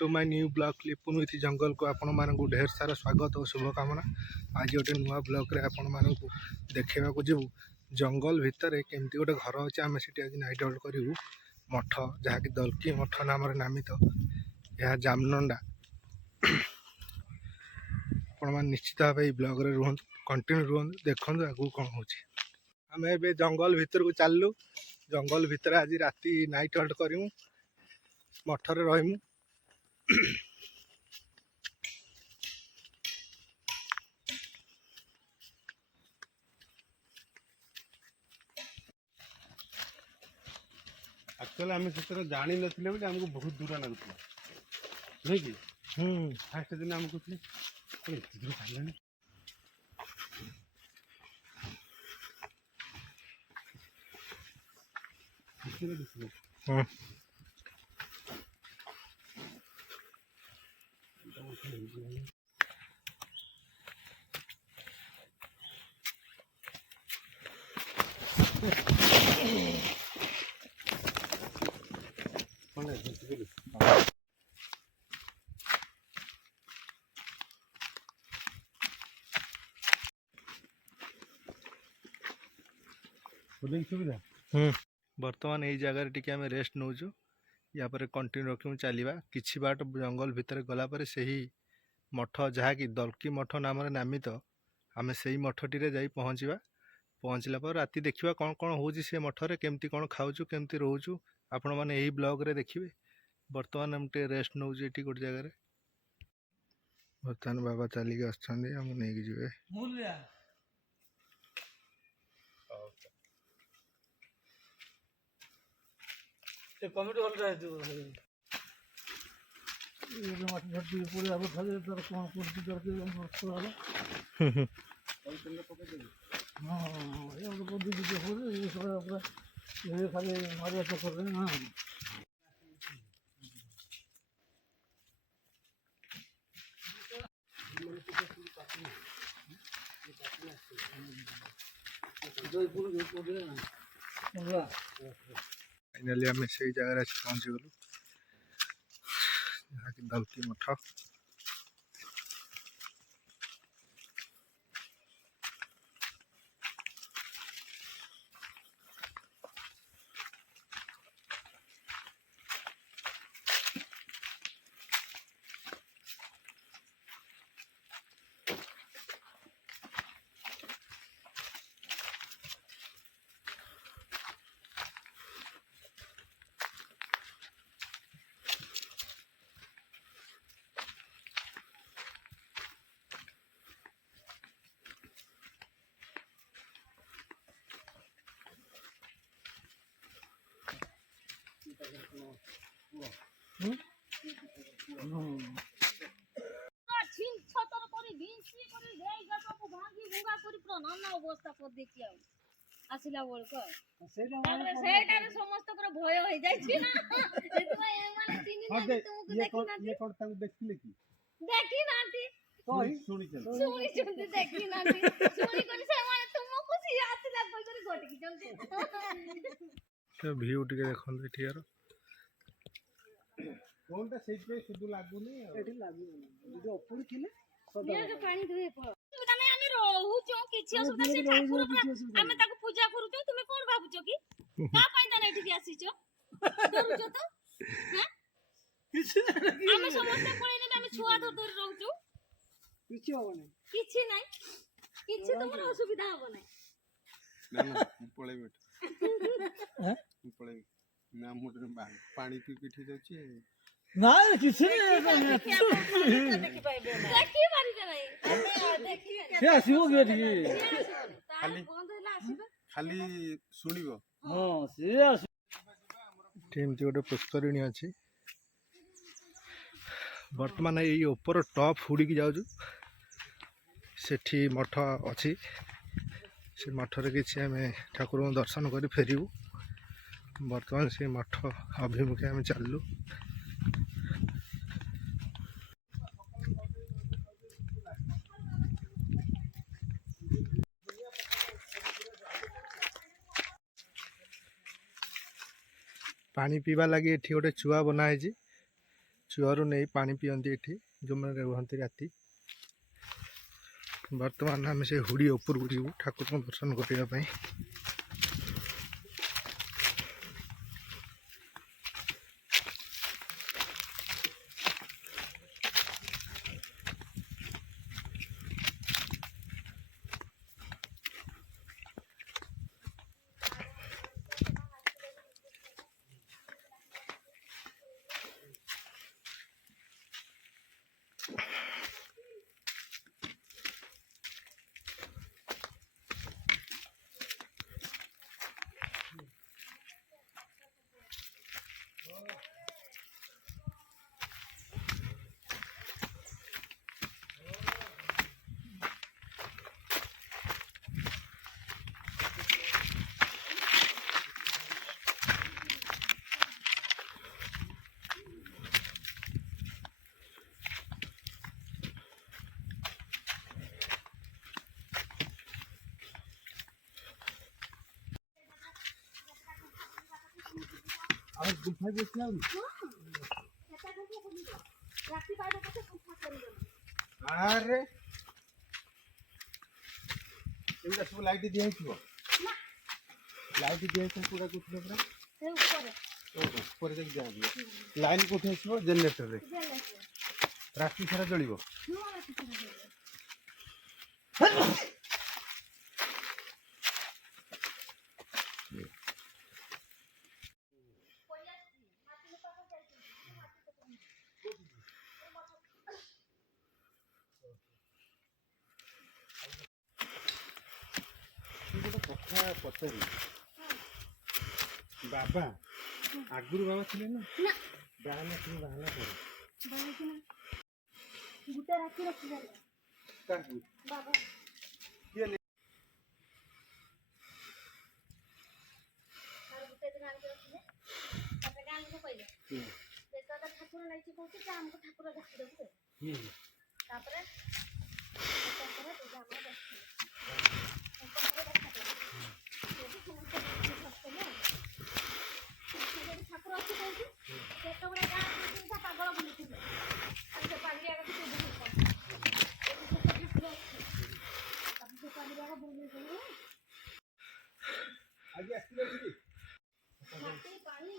To my new blog Lipun with jungle को आपण मानक ढेर सारा स्वागत और शुभकामना। आज गोटे नुआ ब्लॉग रे आपण मानक देखा जीवु जंगल भितर केमती गोटे घर अच्छे आम से आज नाइट होल्ड करूँ मठ जहाँकि दलकी मठ नाम नामित यह जामनंडा। आपण मैंने निश्चित भाव ये ब्लॉग रे रुहतु कंटिन्यू रुहतु देखु आगू कौन हो। आम ए जंगल भितर को चलू जंगल भितर आज राति नाइट होल्ड करूँ मठरे रहीमु। एक्चुअली आम से जानी नथिले बोली हमको बहुत दूर लगुला नहीं कि फास्ट दिन आम कहते एत दूर छाड़े सुविधा बर्तमान यही जगह टी आम रेस्ट नौचु या पर कंटिन्यू रखी चलवा किसी बाट जंगल भितर गलापर से ही मठ जहाँकि दलकी मठ नाम नामित आम से मठटी जा पहुँचा पहुँचला पर राति देखा कौन कौन हो मठरे केमती कौन खाऊँ केमती रोचु आपण मैंने यही ब्लॉग रे देखिए। बर्तमान हम रेस्ट नौ गोटे जगह बर्तमान बाबा चलिक आसमें कमेटी हल खाली मारिया चक्कर फाइनाली आम से जगह पहुँची गलु जहाँ कि दलकी मठ। आसला बड़क समस्त भय हो जाए व्यू टिके देखंत एठियार कोनटा सेट पे सुदु लागुनी एठी लागुनी যদি অপুরি ছিলে ये पानी धुए पर तमे आमे रहू च किछि असुविधा से ठाकुर आमे ताको पूजा करू च तुमे कोन भाबु च कि का पाइन ता एठी आसी च डरू च तो हैं किछि आमे समस्त पळेने आमे छुआ दूर दूर रहू च किछि हो नै किछि नै किछि तमर असुविधा हो नै ना ना पळे बैठ हैं पळे ना मोटर पानी पी पीठी जाउची ना किसी ने देखि पाइबे ना देखि पारिबे नै देखि से आसीबो गेट की खाली बंद होला आसीबे खाली सुनिबो हां से आसी टीम गोटे पुष्करिणी अच्छी बर्तमान यही ऊपर टॉप हुड़ी जाऊँ सेठी मठ अच्छी से मठरे किसी आम ठाकुर दर्शन कर फेरबू। बर्तमान से मठ अभिमुखे आम चलू। पानी पीवा लगी ये गोटे चुआ बनाई ଚୁଆରୁ ନେଇ ପାଣି ପିଅନ୍ତି ଏଠି ଯେଉଁମାନେ ରୁହନ୍ତି ରାତି। ବର୍ତ୍ତମାନ ଆମେ ସେ ହୁଡ଼ି ଉପରକୁ ଯିବୁ ଠାକୁରଙ୍କୁ ଦର୍ଶନ କରିବା ପାଇଁ। ଆଉ ଗୁମ୍ଫା ବି ଅଛି ଆହୁରି। ରାତି ପାଇଲେ ପଛେ ସଫା କରିବନି। ଆରେ ଏଗୁଡ଼ା ସବୁ ଲାଇଟ୍ ଦିଆହେଇଥିବ। ଲାଇଟ୍ ଦିଆହେଇଥିବ କୋଉଟା କହୁଥିଲେ ପୁରା ସେ ଉପରେ ଉପରେ ଯାଇକି ଦିଆଯିବ। ଲାଇନ୍ କୋଉଠି ଆସିବ? ଜେନେରେଟରରେ ରାତି ସାରା ଜଳିବ। ଗୋଟେ କଥା ପଚାରିବି, ବାବା ଆଗରୁ ବାବା ଥିଲେ ନା ବାହାନା ଥିଲେ ବାହାନା ପରେ ଗୋଟେ ରାତି ରଖିଦେଲେ କାହାକୁ ବାବା କିଏ ଆଉ ଗୋଟେ ଦିନ ଆଣିକି ରଖିଲେ ତାପରେ ଗାଁକୁ କହିଲେ ଯେତେବେଳେ ଠାକୁର ନେଇଛି କହୁଛି ଯେ ଆମକୁ ଠାକୁର ଡାକିଦେବୁ ତାପରେ ପୂଜା ଆମର ବସିଥିଲେ ଠାକୁର ଅଛି କହୁଛି ସେତେବେଳେ ଗାଁ ପାଗଳ ବୁଲୁଥିଲେ ସେ ପାଲିଆ ଠାକୁର ଅଛି ସେ ପାଲିଆ ବୁଲୁଥିଲେ ଆଜି ଆସିଥିଲେ ଏଠିକି? ମାଟି ପାଣି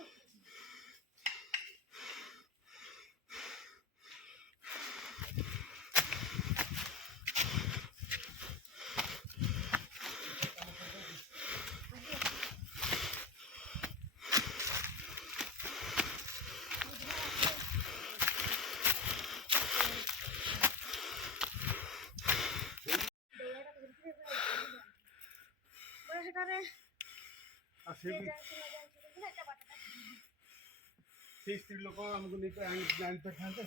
ସେଠାରେ ସେଇ ସ୍ତ୍ରୀ ଲୋକ ଆମକୁ ନେଇକି ଆଣିପାରିଥାନ୍ତେ।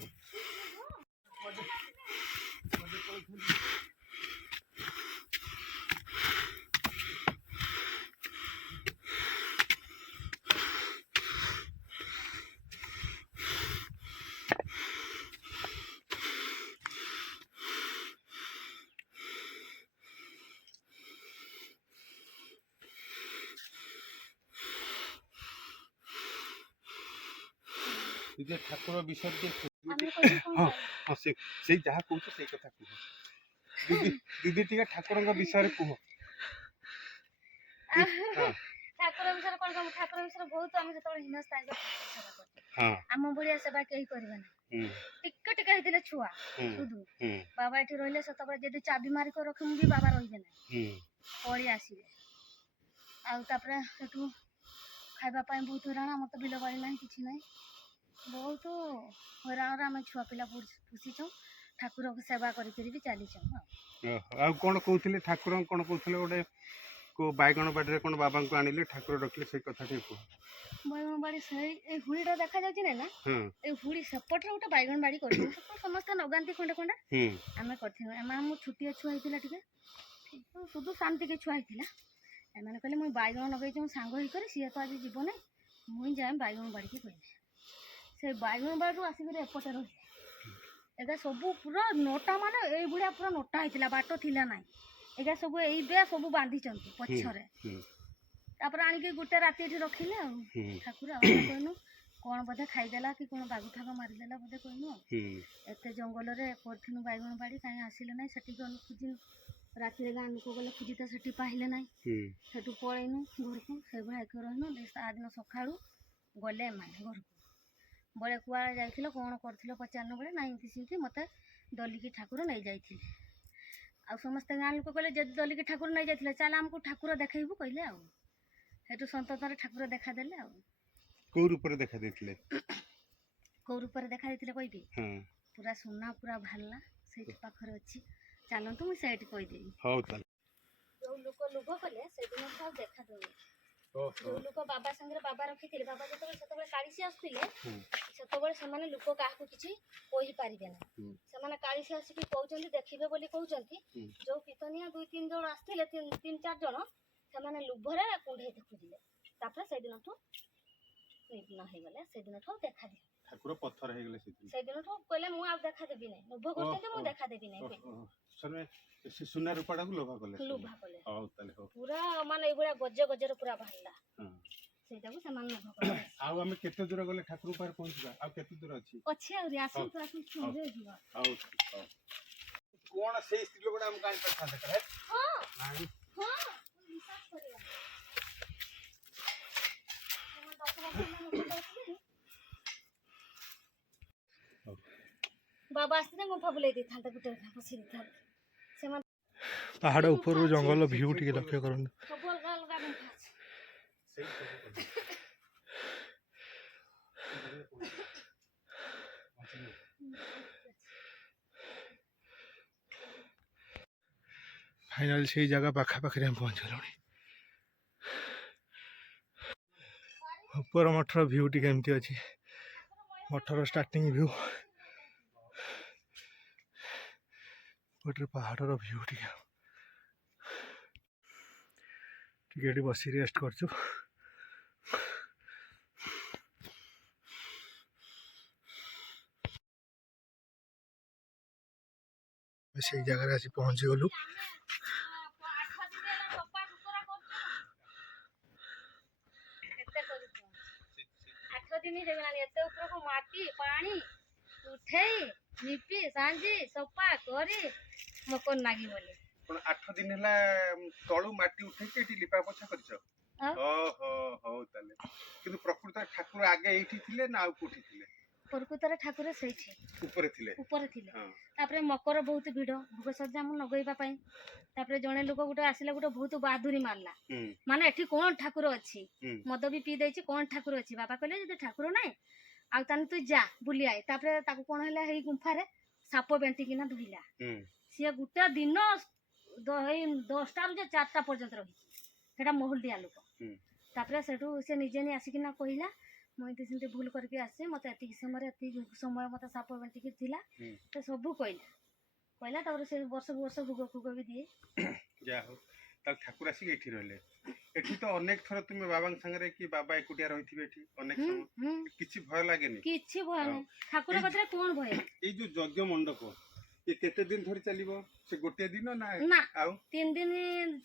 ଠାକୁର ବିଷୟରେ ସେଇ ଯାହା କହୁଛ ସେଇ କଥା କୁହ। ଦିଦି ଟିକେ ଠାକୁରଙ୍କ ବିଷୟରେ କୁହ। ଠାକୁର ବିଷୟରେ କଣ କହିବୁ? ଠାକୁର ବିଷୟରେ ବହୁତ ଆମେ ଯେତେବେଳେ ହୀନସ୍ଥା ଆମ ଭଳିଆ ସେବା କେହି କରିବେ ନାହିଁ। ଟିକେ ଟିକେ ହେଇଥିଲେ ଛୁଆ ସୁଧୁ ବାବା ଏଠି ରହିଲେ ସେତେବେଳେ ଯଦି ଚାବି ମାରିକି ରଖିବୁ ବି ବାବା ରହିବେ ନାହିଁ, ପଳେଇ ଆସିବେ। ଆଉ ତାପରେ ସେଠୁ ଖାଇବା ପାଇଁ ବହୁତ ହଇରାଣ। ଆମର ତ ବିଲ ବାଡ଼ି ନାହିଁ, କିଛି ନାହିଁ, ବହୁତ ହଇରାଣରେ ଆମେ ଛୁଆ ପିଲା ପୋଷିଛୁ। ଠାକୁରଙ୍କୁ ସେବା କରିକିରି ବି ଚାଲିଛୁ। ଆଉ କଣ କହୁଥିଲେ ଠାକୁରଙ୍କୁ କଣ କହୁଥିଲେ? ଗୋଟେ ବାଇଗଣ ବାଡ଼ିରେ କଣ ବାବାଙ୍କୁ ଆଣିଲେ ଠାକୁର ରଖିଲେ, ସେଇ କଥା ଟିକେ କୁହ। ବାଇଗଣ ବାଡ଼ି ସେଇ ଏଇ ହୁଡ଼ିଟା ଦେଖାଯାଉଛି ନା ଏଇ ହୁଡ଼ି ସେପଟରେ ଗୋଟେ ବାଇଗଣ ବାଡ଼ି କରିଥିଲୁ। ସମସ୍ତେ ଲଗାନ୍ତି ଖଣ୍ଡେ ଖଣ୍ଡେ, ଆମେ କରିଥିଲୁ। ଏମାନେ ମୁଁ ଛୋଟିଆ ଛୁଆ ହେଇଥିଲା ଟିକେ শুধু ଶାନ୍ତିକେ ଛୁଆ ହେଇଥିଲା। ଏମାନେ କହିଲେ ମୁଇଁ ବାଇଗଣ ଲଗେଇଛି ମୋ ସାଙ୍ଗ ହେଇକରି, ସିଏ ତ ଆଜି ଯିବ ନାହିଁ, ମୁଇଁ ଯାଏ ବାଇଗଣ ବାଡ଼ିକି କହିଲେ। ସେ ବାଇଗଣ ବାଡ଼ିରୁ ଆସିକିରି ଏପଟେ ରହିଲେ। ଏଗା ସବୁ ପୁରା ନୋଟା ମାନେ ଏଇଭଳିଆ ପୁରା ନୋଟା ହେଇଥିଲା, ବାଟ ଥିଲା ନାହିଁ। ଏଗା ସବୁ ଏଇବେ ସବୁ ବାନ୍ଧିଛନ୍ତି ପଛରେ। ତାପରେ ଆଣିକି ଗୋଟେ ରାତି ଏଠି ରଖିଲେ ଆଉ ଠାକୁର। ଆଉ କହିନୁ କ'ଣ ବୋଧେ ଖାଇଦେଲା କି କ'ଣ ବାଘ ଫାଗ ମାରିଦେଲା ବୋଧେ କହିନୁ ଏତେ ଜଙ୍ଗଲରେ କରିଥିନୁ ବାଇଗଣ ବାଡ଼ି କାହିଁ ଆସିଲେ ନାହିଁ ସେଠିକି ଆମେ ଖୋଜିନୁ ରାତିରେ ଗାଁ ଲୋକ ଗଲେ ଖୋଜି ତ ସେଠି ପାଇଲେ ନାହିଁ ସେଠୁ ପଳେଇନୁ ଘରକୁ ସେଇଭଳିଆ ଏକେ ରହିନୁ ଦିନ ସକାଳୁ ଗଲେ ଏମାନେ ଘରକୁ ବଳେ କୁଆଡ଼େ ଯାଇଥିଲ କ'ଣ କରିଥିଲ ପଚାରିନ ବେଳେ ନାଇଁ ଏମିତି ସେମିତି ମୋତେ ଦଲିକି ଠାକୁର ନେଇଯାଇଥିଲେ ଆଉ ସମସ୍ତେ ଗାଁ ଲୋକ କହିଲେ ଯଦି ଦଲିକି ଠାକୁର ନେଇଯାଇଥିଲେ ଚାଲ ଆମକୁ ଠାକୁର ଦେଖେଇବୁ କହିଲେ ଆଉ ସେଠୁ ସନ୍ତତରେ ଠାକୁର ଦେଖାଦେଲେ ଆଉ କୋଉ ରୂପରେ ଦେଖା ଦେଇଥିଲେ କୋଉ ରୂପରେ ଦେଖା ଦେଇଥିଲେ କହିବି ପୁରା ସୁନା ପୁରା ବାହାରିଲା ସେଇଠି ପାଖରେ ଅଛି ଚାଲନ୍ତୁ ମୁଁ ସେଇଠି କହିଦେବି ହଉ ତାହେଲେ ଯୋଉ ଲୋକ ଲୋଭ କଲେ ସେଦିନ ଆଉ ଦେଖା ଦେଉନି ଯୋଉ ଲୋକ ବାବା ସାଙ୍ଗରେ ବାବା ରଖିଥିଲେ ବାବା ସେତେବେଳେ କାଳିଶୀ ଆସୁଥିଲେ ସେତେବେଳେ ସେମାନେ ଲୋକ କାହାକୁ କିଛି କହିପାରିବେ ନା ସେମାନେ କାଳିଶୀ ଆସିକି କହୁଛନ୍ତି ଦେଖିବେ ବୋଲି କହୁଛନ୍ତି ଯୋଉ କୀର୍ତ୍ତନିଆ 2-3 ଜଣ ଆସିଥିଲେ 3-4 ଜଣ ସେମାନେ ଲୋଭରେ କୁଣ୍ଢେଇ ଦେଖୁଥିଲେ ତାପରେ ସେଇଦିନଠୁ ନିଧନ ହେଇଗଲେ ସେଇଦିନଠୁ ଆଉ ଦେଖାଦେବେ ଠାକୁର ପଥର ହେଇଗଲେ ସେଇଦିନଠୁ କହିଲେ ମୁଁ ଆଉ ଦେଖାଦେବି ନାହିଁ ଲୋଭ କରୁଛନ୍ତି ମୁଁ ଦେଖାଦେବି ନାହିଁ ସେ ସୁନା ରୂପାଟାକୁ ଲୋଭା କଲେ ଲୋଭା କଲେ ହଉ ତାହେଲେ ହଉ ପୁରା ମାନେ ଏଇଭଳିଆ ଗଜରେ ପୁରା ବାହାରିଲା ସେଇଟାକୁ ସେମାନେ ଲୋଭ କଲେ ଆଉ ଆମେ କେତେ ଦୂର ଗଲେ ଠାକୁର ପାଖରେ ପହଞ୍ଚିବା ଆଉ କେତେ ଦୂର ଅଛି ଆହୁରି ଆସନ୍ତୁ ଯିବା ହଉ କଣ ସେଇ ସ୍ତ୍ରୀ ଲୋକଟା ଆମକୁ କାହିଁ କରିଥାନ୍ତେ ନାଇଁ ବିଶ୍ୱାସ କରିବା ବାବା ଆସିଥିଲେ ମୁଁ ଭାବୁଲେଇ ଦେଇଥାନ୍ତେ ଗୋଟେ ବସି ଦେଇଥାନ୍ତେ ସେମାନେ ପାହାଡ଼ ଉପରରୁ ଜଙ୍ଗଲ ଭିଉ ଟିକେ ଲକ୍ଷ୍ୟ କରନ୍ତୁ ସବୁ ଅଲଗା ଅଲଗା ଗୁମ୍ଫା ଅଛି फाइनाल से जगह पाखापाखि हम पहुँचगलुणी ऊपर मठर भ्यू टी केमती अच्छी मठर स्टार्टिंग भ्यू गोटे पहाड़र भ्यू टे बस रेस्ट कर से जगह आसी पहुँची गलु ଏତେ ଉପରକୁ ମାଟି ପାଣି ଉଠେଇ ନିପି ସାଞ୍ଜି ସଫା କରି ମକର ନାଗି ବୋଲି 8 ଦିନ ହେଲା ତଳୁ ମାଟି ଉଠେଇକି ଏଠି ଲିପା ପୋଛା କରିଛ ଓହୋ ହଉ ତାହେଲେ କିନ୍ତୁ ପ୍ରକୃତରେ ଠାକୁର ଆଗେ ଏଇଠି ଥିଲେ ନା ଆଉ କୋଉଠି ଥିଲେ ପ୍ରକୃତରେ ଠାକୁର ସେଇଠି ଉପରେ ଥିଲେ ତାପରେ ମକର ବହୁତ ଭିଡ଼ ଭୋଗ ସଜ୍ଜା ମୁଁ ଲଗେଇବା ପାଇଁ ତାପରେ ଜଣେ ଲୋକ ଗୋଟେ ଆସିଲା ଗୋଟେ ବହୁତ ବାହାଦୁରୀ ମାରିଲା ମାନେ ଏଠି କଣ ଠାକୁର ଅଛି ମଦ ବି ପିଇ ଦେଇଛି କଣ ଠାକୁର ଅଛି ବାବା କହିଲେ ଯଦି ଠାକୁର ନାହିଁ ଆଉ ତାହେଲେ ତୁ ଯା ବୁଲି ଆଏ ତାପରେ ତାକୁ କଣ ହେଲା ହେଇ ଗୁମ୍ଫାରେ ସାପ ବେଣ୍ଟିକିନା ଧୋଇଲା ସିଏ ଗୋଟେ ଦିନ 10ଟାରୁ 4ଟା ପର୍ଯ୍ୟନ୍ତ ରହିଛି ସେଟା ମହୁଲଦିଆ ଲୋକ ତାପରେ ସେଠୁ ସେ ନିଜେ ଆସିକିନା କହିଲା ମୁଁ ଏମିତି ସେମିତି ଭୁଲ କରିକି ଆସିଛି ମତେ ଏତିକି ସମୟ ମତେ ସାପ ବେଣ୍ଟିକି ଥିଲା ସେ ସବୁ କହିଲା ତାପରେ ସେ ବର୍ଷକୁ ବର୍ଷ ଭୋଗ ଫୋଗ ବି ଦିଏ ଯା ହଉ ତାହେଲେ ଠାକୁର ଆସିକି ଏଠି ରହିଲେ ଏଠି ତ ଅନେକ ଥର ତୁମେ ବାବାଙ୍କ ସାଙ୍ଗରେ କି ବାବା ଏକୁଟିଆ ରହିଥିବେ ଏଠି ଅନେକ ସମୟ କିଛି ଭୟ ଲାଗେନି କିଛି ଭୟ ନାହିଁ ଠାକୁର କତିରେ କଣ ଭୟ ଏଇ ଯୋଉ ଯଜ୍ଞ ମଣ୍ଡପ ଏ କେତେ ଦିନ ଧରି ଚାଲିବ ସେ ଗୋଟେ ଦିନ ନା ଆଉ 3 ଦିନ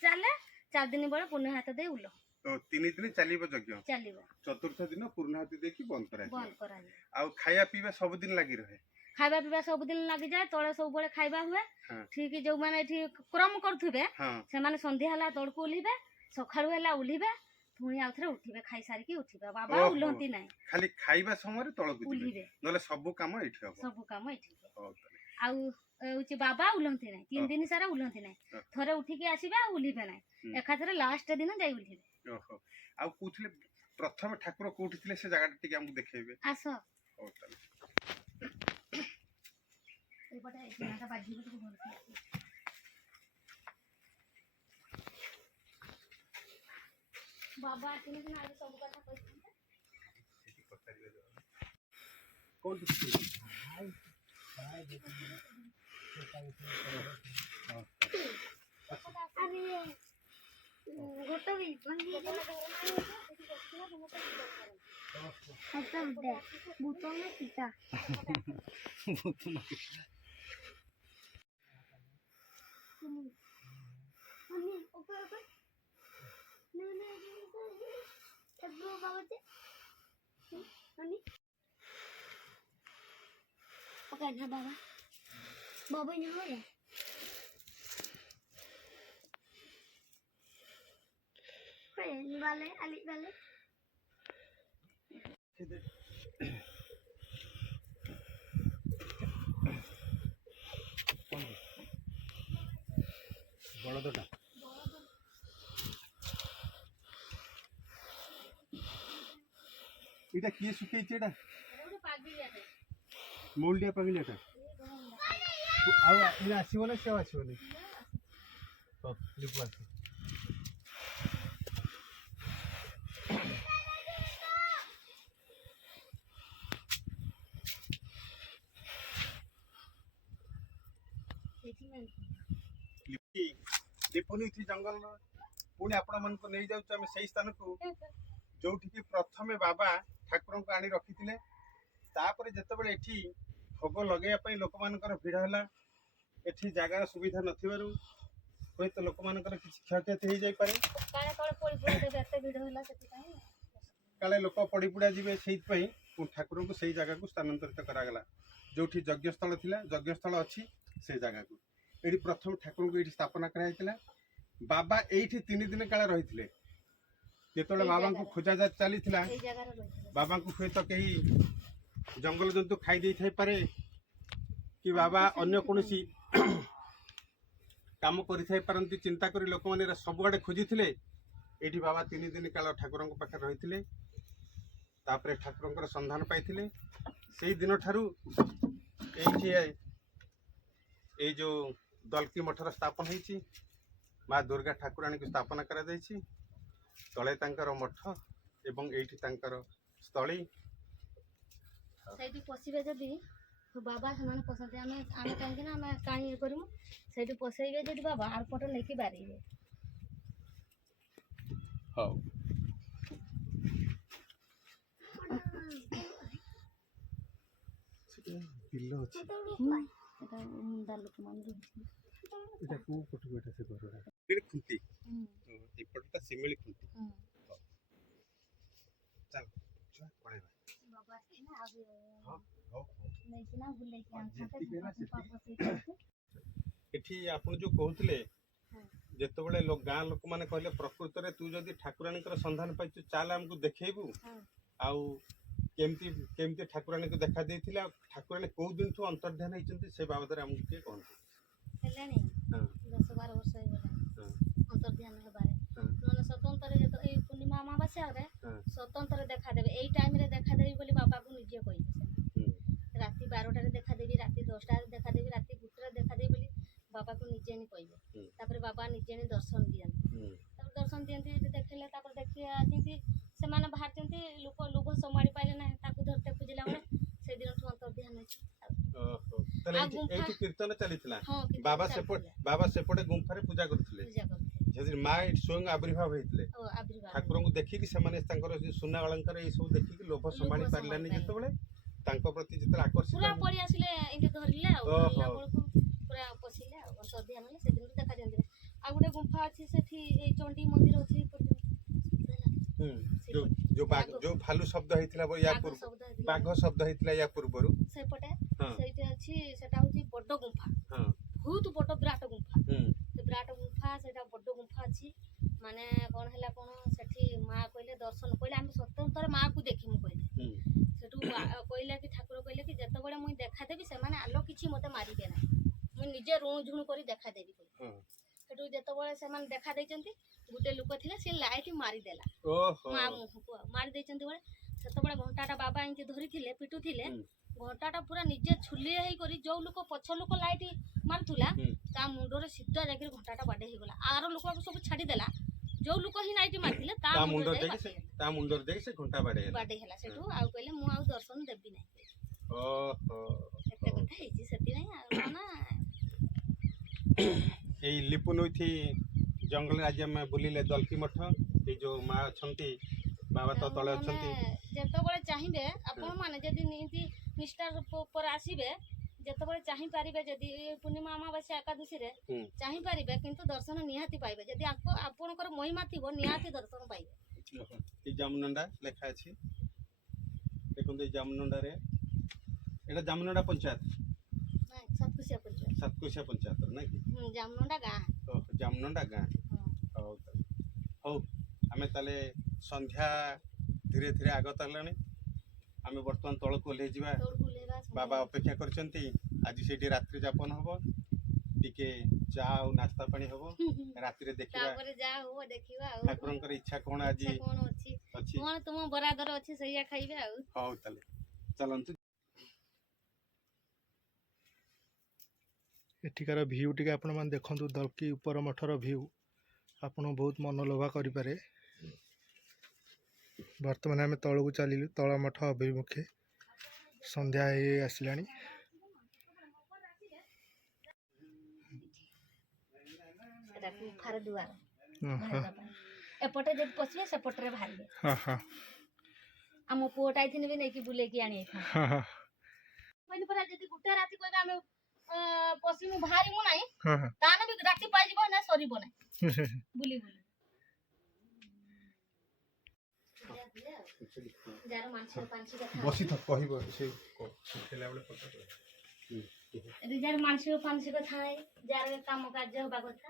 ଚାଲେ 4 ଦିନ ବେଳେ ପୁଣ୍ୟ ହାତ ଦେଇ ଉଲ 3 ଦିନ ଚାଲିବ ଯଜ୍ଞ ଚାଲିବ ଚତୁର୍ଥ ଦିନ ପୂର୍ଣ୍ଣାହୁତି ଦେଇକି ବନ୍ଦ କରାଯିବ କରାଯିବ ଆଉ ଖାଇବା ପିଇବା ସବୁଦିନ ଲାଗି ରହେ ଖାଇବା ପିଇବା ସବୁଦିନ ଲାଗିଯାଏ ତଳେ ସବୁବେଳେ ଖାଇବା ହୁଏ ଠିକ ଯୋଉମାନେ ଏଠି କ୍ରମ କରୁଥିବେ ସେମାନେ ସନ୍ଧ୍ୟା ହେଲା ତଳକୁ ଓହ୍ଲିବେ ସକାଳୁ ହେଲା ଓହ୍ଲିବେ ପୁଣି ଆଉଥରେ ଉଠିବେ ଖାଇସାରିକି ଉଠିବେ ବାବା ଉଲନ୍ତି ନାହିଁ ଖାଲି ଖାଇବା ସମୟରେ ତଳକୁ ଯିବେ ନହେଲେ ସବୁ କାମ ଏଠି ହବ ଆଉ ହଉଛି ବାବା ଉଲନ୍ତି ନାହିଁ 3 ଦିନ ସାରା ଉଲନ୍ତି ନାହିଁ ଥରେ ଉଠିକି ଆସିବେ ଆଉ ଉହ୍ଲିବେ ନାହିଁ ଏକାଥରେ ଲାଷ୍ଟ ଦିନ ଯାଇ ଉହ୍ଲିବେ ଆଉ କହୁଥିଲେ ପ୍ରଥମେ ଠାକୁର କୋଉଠି ଥିଲେ ସେ ଜାଗାଟା ଟିକେ ଆମକୁ ଦେଖେଇବେ ଆସ ଏଇପଟେ ଏଇଟା ବାଜିବ ଟିକେ ଭଲ ବାବା ଆସିଲେ ନା ଆଜି ସବୁ କଥା କହିଥିଲେ ଗୋଟେ ବି ବୁତନ ପିତା Oke, nah bawa. Bawa ini dulu ya. Ini balik, alik balik. ବଳଦଟା ଏଇଟା କିଏ ଶୁଖେଇଛି ଏଇଟା ମଉଳିଆ ପାଗିଲିଆଟା ଆଉ ଏଇଟା ଆସିବ ନା ସେ ଆଉ ଆସିବନି ହଉ ଲିପୁ ଆସ ଲିପୁନିଥି ଜଙ୍ଗଲ ପୁଣି ଆପଣମାନଙ୍କୁ ନେଇଯାଉଛୁ ଆମେ ସେଇ ସ୍ଥାନକୁ ଯୋଉଠିକି ପ୍ରଥମେ ବାବା ଠାକୁରଙ୍କୁ ଆଣି ରଖିଥିଲେ ତାପରେ ଯେତେବେଳେ ଏଠି ଭୋଗ ଲଗେଇବା ପାଇଁ ଲୋକମାନଙ୍କର ଭିଡ଼ ହେଲା ଏଠି ଜାଗାର ସୁବିଧା ନଥିବାରୁ ହୁଏତ ଲୋକମାନଙ୍କର କିଛି କ୍ଷୟକ୍ଷତି ହେଇଯାଇପାରେ କାଳେ ଲୋକ ପଡ଼ିପୁଡ଼ା ଯିବେ ସେଇଥିପାଇଁ ଠାକୁରଙ୍କୁ ସେଇ ଜାଗାକୁ ସ୍ଥାନାନ୍ତରିତ କରାଗଲା ଯୋଉଠି ଯଜ୍ଞସ୍ଥଳ ଥିଲା ଯଜ୍ଞସ୍ଥଳ ଅଛି ସେ ଜାଗାକୁ ଏଠି ପ୍ରଥମେ ଠାକୁରଙ୍କୁ ଏଇଠି ସ୍ଥାପନା କରାଯାଇଥିଲା ବାବା ଏଇଠି 3 ଦିନ କାଳ ରହିଥିଲେ ଯେତେବେଳେ ବାବାଙ୍କୁ ଖୋଜା ଚାଲିଥିଲା ବାବାଙ୍କୁ ହୁଏତ କେହି ଜଙ୍ଗଲ ଜନ୍ତୁ ଖାଇ ଦେଇଥାଇପାରେ କି ବାବା ଅନ୍ୟ କୌଣସି କାମ କରିଥାଇପାରନ୍ତି ଚିନ୍ତା କରି ଲୋକମାନେ ସବୁଆଡ଼େ ଖୋଜିଥିଲେ ଏଇଠି ବାବା 3 ଦିନ କାଳ ଠାକୁରଙ୍କ ପାଖରେ ରହିଥିଲେ ତାପରେ ଠାକୁରଙ୍କର ସନ୍ଧାନ ପାଇଥିଲେ ସେଇ ଦିନଠାରୁ ଏଇଠି ଏଇ ଯୋଉ ଦଲକି ମଠର ସ୍ଥାପନ ହେଇଛି ମା ଦୁର୍ଗା ଠାକୁରାଣୀକୁ ସ୍ଥାପନା କରାଯାଇଛି ତଳେ ତାଙ୍କର ମଠ ଏବଂ ଏଇଠି ତାଙ୍କର ସ୍ଥଳୀ ସେଇଠି ପଶିବେ ଯଦି ବାବା ସେମାନେ ପଶନ୍ତି ଆମେ କାହିଁକି ନା ଆମେ କାହିଁ ଇଏ କରିବୁ ସେଇଠି ପଶେଇବେ ଯଦି ବାବା ଆର ପଟ ନେଇକି ବାରିବେ ହଉ ବିଲ ଅଛି এটা মুন্ডা ଲୋକମାନେ ରହୁଛନ୍ତି এটা কোন পটକୁ এটা ସେ ଘରଟା ଏଇଟା ଖୁଣ୍ଟି ଏପଟଟା ଶିମିଳି ଖୁଣ୍ଟି ଚାଲ ଛୁଆ ପଳେଇବା ବାବା ନା ଆଉ ହଁ ହଉ ନେଇକି ନା ବୁଲେଇକି ଆଣିଥାନ୍ତେ ପାପ ଏଠି ଆପଣ ଯୋଉ କହୁଥିଲେ ଯେତେବେଳେ ଗାଁ ଲୋକମାନେ କହିଲେ ପ୍ରକୃତରେ ତୁ ଯଦି ଠାକୁରାଣୀଙ୍କର ସନ୍ଧାନ ପାଇଛୁ ଚାଲ ଆମକୁ ଦେଖେଇବୁ ଆଉ କେମିତି କେମିତି ଠାକୁରାଣୀକୁ ଦେଖା ଦେଇଥିଲେ ଆଉ ଠାକୁରାଣୀ କୋଉ ଦିନଠୁ ଅନ୍ତର୍ଧାନ ହେଇଛନ୍ତି ସେ ବାବଦରେ ଆମକୁ ଟିକେ କହନ୍ତୁ ହେଲାଣି 10-12 ବର୍ଷ ହେଇଗଲାଣି ଅନ୍ତର୍ଧାନ ହେବାରେ ମାନେ ସ୍ୱତନ୍ତ୍ର ଏଇ ପୂର୍ଣ୍ଣିମା ଅମାବାସ୍ୟାରେ ସ୍ୱତନ୍ତ୍ର ଦେଖାଦେବେ ଏଇ ଟାଇମରେ ଦେଖାଦେବି ବୋଲି ବାବାକୁ ନିଜେ କହିବେ ସେମାନେ ରାତି 12ଟାରେ ଦେଖାଦେବି ରାତି 10ଟାରେ ଦେଖାଦେବି ରାତି 1ଟାରେ ଦେଖାଦେବି ବୋଲି ବାବାକୁ ନିଜେ ହିଁ କହିବେ ତାପରେ ବାବା ନିଜେ ହିଁ ଦର୍ଶନ ଦିଅନ୍ତି ତାପରେ ଦର୍ଶନ ଦିଅନ୍ତି ଦେଖିଲେ ତାପରେ ଦେଖିବା ଯେମିତି ସେମାନେ ବାହାରିଛନ୍ତି ଲୋଭ ସମାଳି ପାଇଲେ ନାହିଁ ତାକୁ ଧରତେ ଖୋଜିଲା ବେଳେ ସେଦିନଠୁ ଅନ୍ତର୍ଧାନ ହେଇଛି ଏଇଠି କୀର୍ତ୍ତନ ଚାଲିଥିଲା ବାବା ସେପଟେ ଗୁମ୍ଫାରେ ପୂଜା କରୁଥିଲେ ମା ଏଠି ସ୍ୱୟଂ ଆବିର୍ଭାବ ହେଇଥିଲେ ଠାକୁରଙ୍କୁ ଦେଖିକି ସେମାନେ ତାଙ୍କର ସୁନା ଅଳଙ୍କାର ଏଇ ସବୁ ଦେଖିକି ଲୋଭ ସମ୍ଭାଳି ପାରିଲାନି ଯେତେବେଳେ ତାଙ୍କ ପ୍ରତି ଯେତେବେଳେ ଆକର୍ଷିତ ପୁରା ପଳେଇ ଆସିଲେ ଏମିତି ଧରିଲେ ଆଉ ଧରିଲା ବେଳକୁ ପୁରା ପଶିଲେ ଆଉ ଅନ୍ତର୍ଧାନ ହେଲେ ସେଦିନଠୁ ଦେଖା ଦିଅନ୍ତି ଆଉ ଗୋଟେ ଗୁମ୍ଫା ଅଛି ସେଠି ଏଇ ଚଣ୍ଡୀ ମନ୍ଦିର ଅଛି ଯୋଉ ଭାଲୁ ଶବ୍ଦ ହେଇଥିଲା ବାଘ ଶବ୍ଦ ହେଇଥିଲା ୟା ପୂର୍ବରୁ ସେପଟେ ସେଇଠି ଅଛି ସେଟା ହଉଛି ବଡ ଗୁମ୍ଫା ବହୁତ ବଡ ବିରାଟ ଗୁମ୍ଫା ସେ ବିରାଟ ଗୁମ୍ଫା ସେଟା ବଡ ଗୁମ୍ଫା ଅଛି ମାନେ କଣ ହେଲା କଣ ସେଠି ମା କହିଲେ ଦର୍ଶନ କହିଲେ ଆମେ ସ୍ୱତନ୍ତ୍ର ମାକୁ ଦେଖିମୁ କହିଲେ ସେଠୁ କହିଲେ କି ଠାକୁର କହିଲେ କି ଯେତେବେଳେ ମୁଇଁ ଦେଖାଦେବି ସେମାନେ ଆଲୋ କିଛି ମତେ ମାରିବେ ନାହିଁ ମୁଇଁ ନିଜେ ଋଣ ଝୁଣ କରି ଦେଖାଦେବି କହିଲେ ସେଠୁ ଯେତେବେଳେ ସେମାନେ ଦେଖା ଦେଇଛନ୍ତି ଗୋଟେ ଲୋକ ଥିଲା ସେ ଲାଇଟ୍ ମାରିଦେଲା ମା ମୁହଁକୁ ମାରି ଦେଇଛନ୍ତି ବେଳେ ସେତେବେଳେ ଘଣ୍ଟାଟା ବାବା ଏମିତି ଧରିଥିଲେ ପିଟୁଥିଲେ ଘଣ୍ଟାଟା ପୁରା ନିଜେ ଛୁଲି ହେଇକରି ଯୋଉ ଲୋକ ପଛ ଲୋକ ଲାଇଟ୍ ମାରୁଥିଲା ତା ମୁଣ୍ଡରେ ସିଧା ଯାଇକି ଘଣ୍ଟାଟା ବାଡେଇ ହେଇଗଲା ଆର ଲୋକକୁ ସବୁ ଛାଡିଦେଲା ଯୋଉ ଲୋକ ହିଁ ଲାଇଟ୍ ମାରିଥିଲେ ତା ମୁଣ୍ଡରେ ଯାଇକି ସେ ଘଣ୍ଟା ବାଡେଇ ହେଲା ସେଠୁ ଆଉ କହିଲେ ମୁଁ ଆଉ ଦର୍ଶନ ଦେବି ନାହିଁ ଏତେ କଥା ହେଇଛି ସେଥିପାଇଁ ଆଉ ନା ଏଇ ଲିପୁନୁଥି ଜଙ୍ଗଲରେ ଆଜି ଆମେ ବୁଲିଲେ ଦଲକି ମଠ ଏଇ ଯୋଉ ମା ଅଛନ୍ତି ବାବା ତ ତଳେ ଅଛନ୍ତି ଯେତେବେଳେ ଚାହିଁବେ ଆପଣ ମାନେ ଯଦି ନିଷ୍ଠାର ଉପରେ ଆସିବେ ଯେତେବେଳେ ଚାହିଁପାରିବେ ଯଦି ପୂର୍ଣ୍ଣିମା ଅମାବାସ୍ୟା ଏକାଦଶୀରେ ଚାହିଁପାରିବେ କିନ୍ତୁ ଦର୍ଶନ ନିହାତି ପାଇବେ ଯଦି ଆପଣଙ୍କର ମହିମା ଥିବ ନିହାତି ଦର୍ଶନ ପାଇବେ ଏଇ ଜାମୁନଣ୍ଡା ଲେଖା ଅଛି ଦେଖନ୍ତୁ ଏଇ ଜାମନଣ୍ଡାରେ ଏଇଟା ଜାମନଣ୍ଡା ପଞ୍ଚାୟତ ନାଇଁ ସାତକୁଶିଆ ପଞ୍ଚାୟତ ସାତକୋଶିଆ ପଞ୍ଚାୟତର ନାଇଁ କି ଜାମନଣ୍ଡା ଗାଁ ଜାମନଣ୍ଡା ଗାଁ ହଉ ତାହେଲେ ହଉ ଆମେ ତାହେଲେ ସନ୍ଧ୍ୟା ଧୀରେ ଧୀରେ ଆଗତ ହେଲାଣି ଆମେ ବର୍ତ୍ତମାନ ତଳକୁ ଓହ୍ଲେଇଯିବା ତଳକୁ ଓହ୍ଲେଇବା ବାବା ଅପେକ୍ଷା କରିଛନ୍ତି ଆଜି ସେଇଠି ରାତ୍ରି ଯାପନ ହବ ଟିକେ ଚା ଆଉ ନାସ୍ତା ପାଣି ହବ ରାତିରେ ଦେଖିବା ତାପରେ ଯାହା ହବ ଦେଖିବା ଆଉ ଠାକୁରଙ୍କର ଇଚ୍ଛା କଣ ଆଜି ଇଚ୍ଛା କଣ ଅଛି ଅଛି କଣ ତୁମ ବରାଦର ଅଛି ସେଇଆ ଖାଇବେ ଆଉ ହଉ ତାହେଲେ ଚାଲନ୍ତୁ ଏଠିକାର ଭିଉ ଟିକେ ଆପଣମାନେ ଦେଖନ୍ତୁ ଦଳକି ଉପର ମଠର ଭିଉ ଆପଣ ବହୁତ ମନଲୋଭା କରିପାରେ ବର୍ତ୍ତମାନ ଆମେ ତଳକୁ ଚାଲିଲୁ ତଳ ମଠ ଅଭିମୁଖେ ସନ୍ଧ୍ୟା ହେଇ ଆସିଲାଣି ସେଟା ଗୁମ୍ଫାର ଦୁଆର ଓହୋ ଏପଟେ ଯଦି ପଶିବେ ସେପଟରେ ବାହାରିବେ ହଁ ହଁ ଆମ ପୁଅଟା ଏଇଥିନେ ବି ନେଇକି ବୁଲେଇକି ଆଣି ହଁ ହଁ କହିଲି ପରା ଯଦି ଗୋଟେ ରାତି କହିବେ ଆମେ ପଶିମୁ ବାହାରିମୁ ନାହିଁ ହଁ ହଁ ତାହେଲେ ବି ରାତି ପାଇଯିବ ନା ସରିବ ନାହିଁ ବୁଲି ବୁଲି ଯାହାର ମାନସିକ ବସିଥ କହିବ ସେ ଖେଳାବେଳେ କଥା ଯାହାର ମାନସିକ ଥାଏ ଯାହାର କାମ କାର୍ଯ୍ୟ ହବା କଥା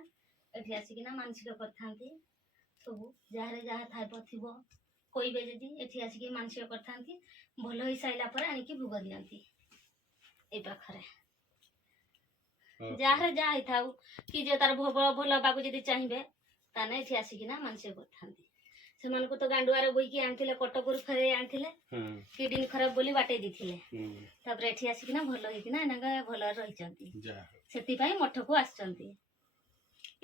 ଏଠି ଆସିକିନା ମାନସିକ କରିଥାନ୍ତି ସବୁ ଯାହାର ଯାହା ଥିବ କହିବେ ଯଦି ଏଠି ଆସିକି ମାନସିକ କରିଥାନ୍ତି ଭଲ ହେଇସାରିଲା ପରେ ଆଣିକି ଭୋଗ ଦିଅନ୍ତି ଏଇ ପାଖରେ ଯାହାର ଯାହା ହେଇଥାଉ କି ଯେ ତାର ଭଲ ହବାକୁ ଯଦି ଚାହିଁବେ ତାହେଲେ ଏଠି ଆସିକିନା ମାନସିକ କରିଥାନ୍ତି ସେମାନଙ୍କୁ ତ ଗାଣ୍ଡୁଆରେ ବୋଇକି ଆଣିଥିଲେ କଟକରୁ ଫେରେଇ ଆଣିଥିଲେ କିଡନୀ ଖରାପ ବୋଲି ବାଟେଇ ଦେଇଥିଲେ ତାପରେ ଏଠି ଆସିକିନା ଭଲ ହେଇକିନା ଏନାକା ଭଲରେ ରହିଛନ୍ତି ସେଥିପାଇଁ ମଠକୁ ଆସିଛନ୍ତି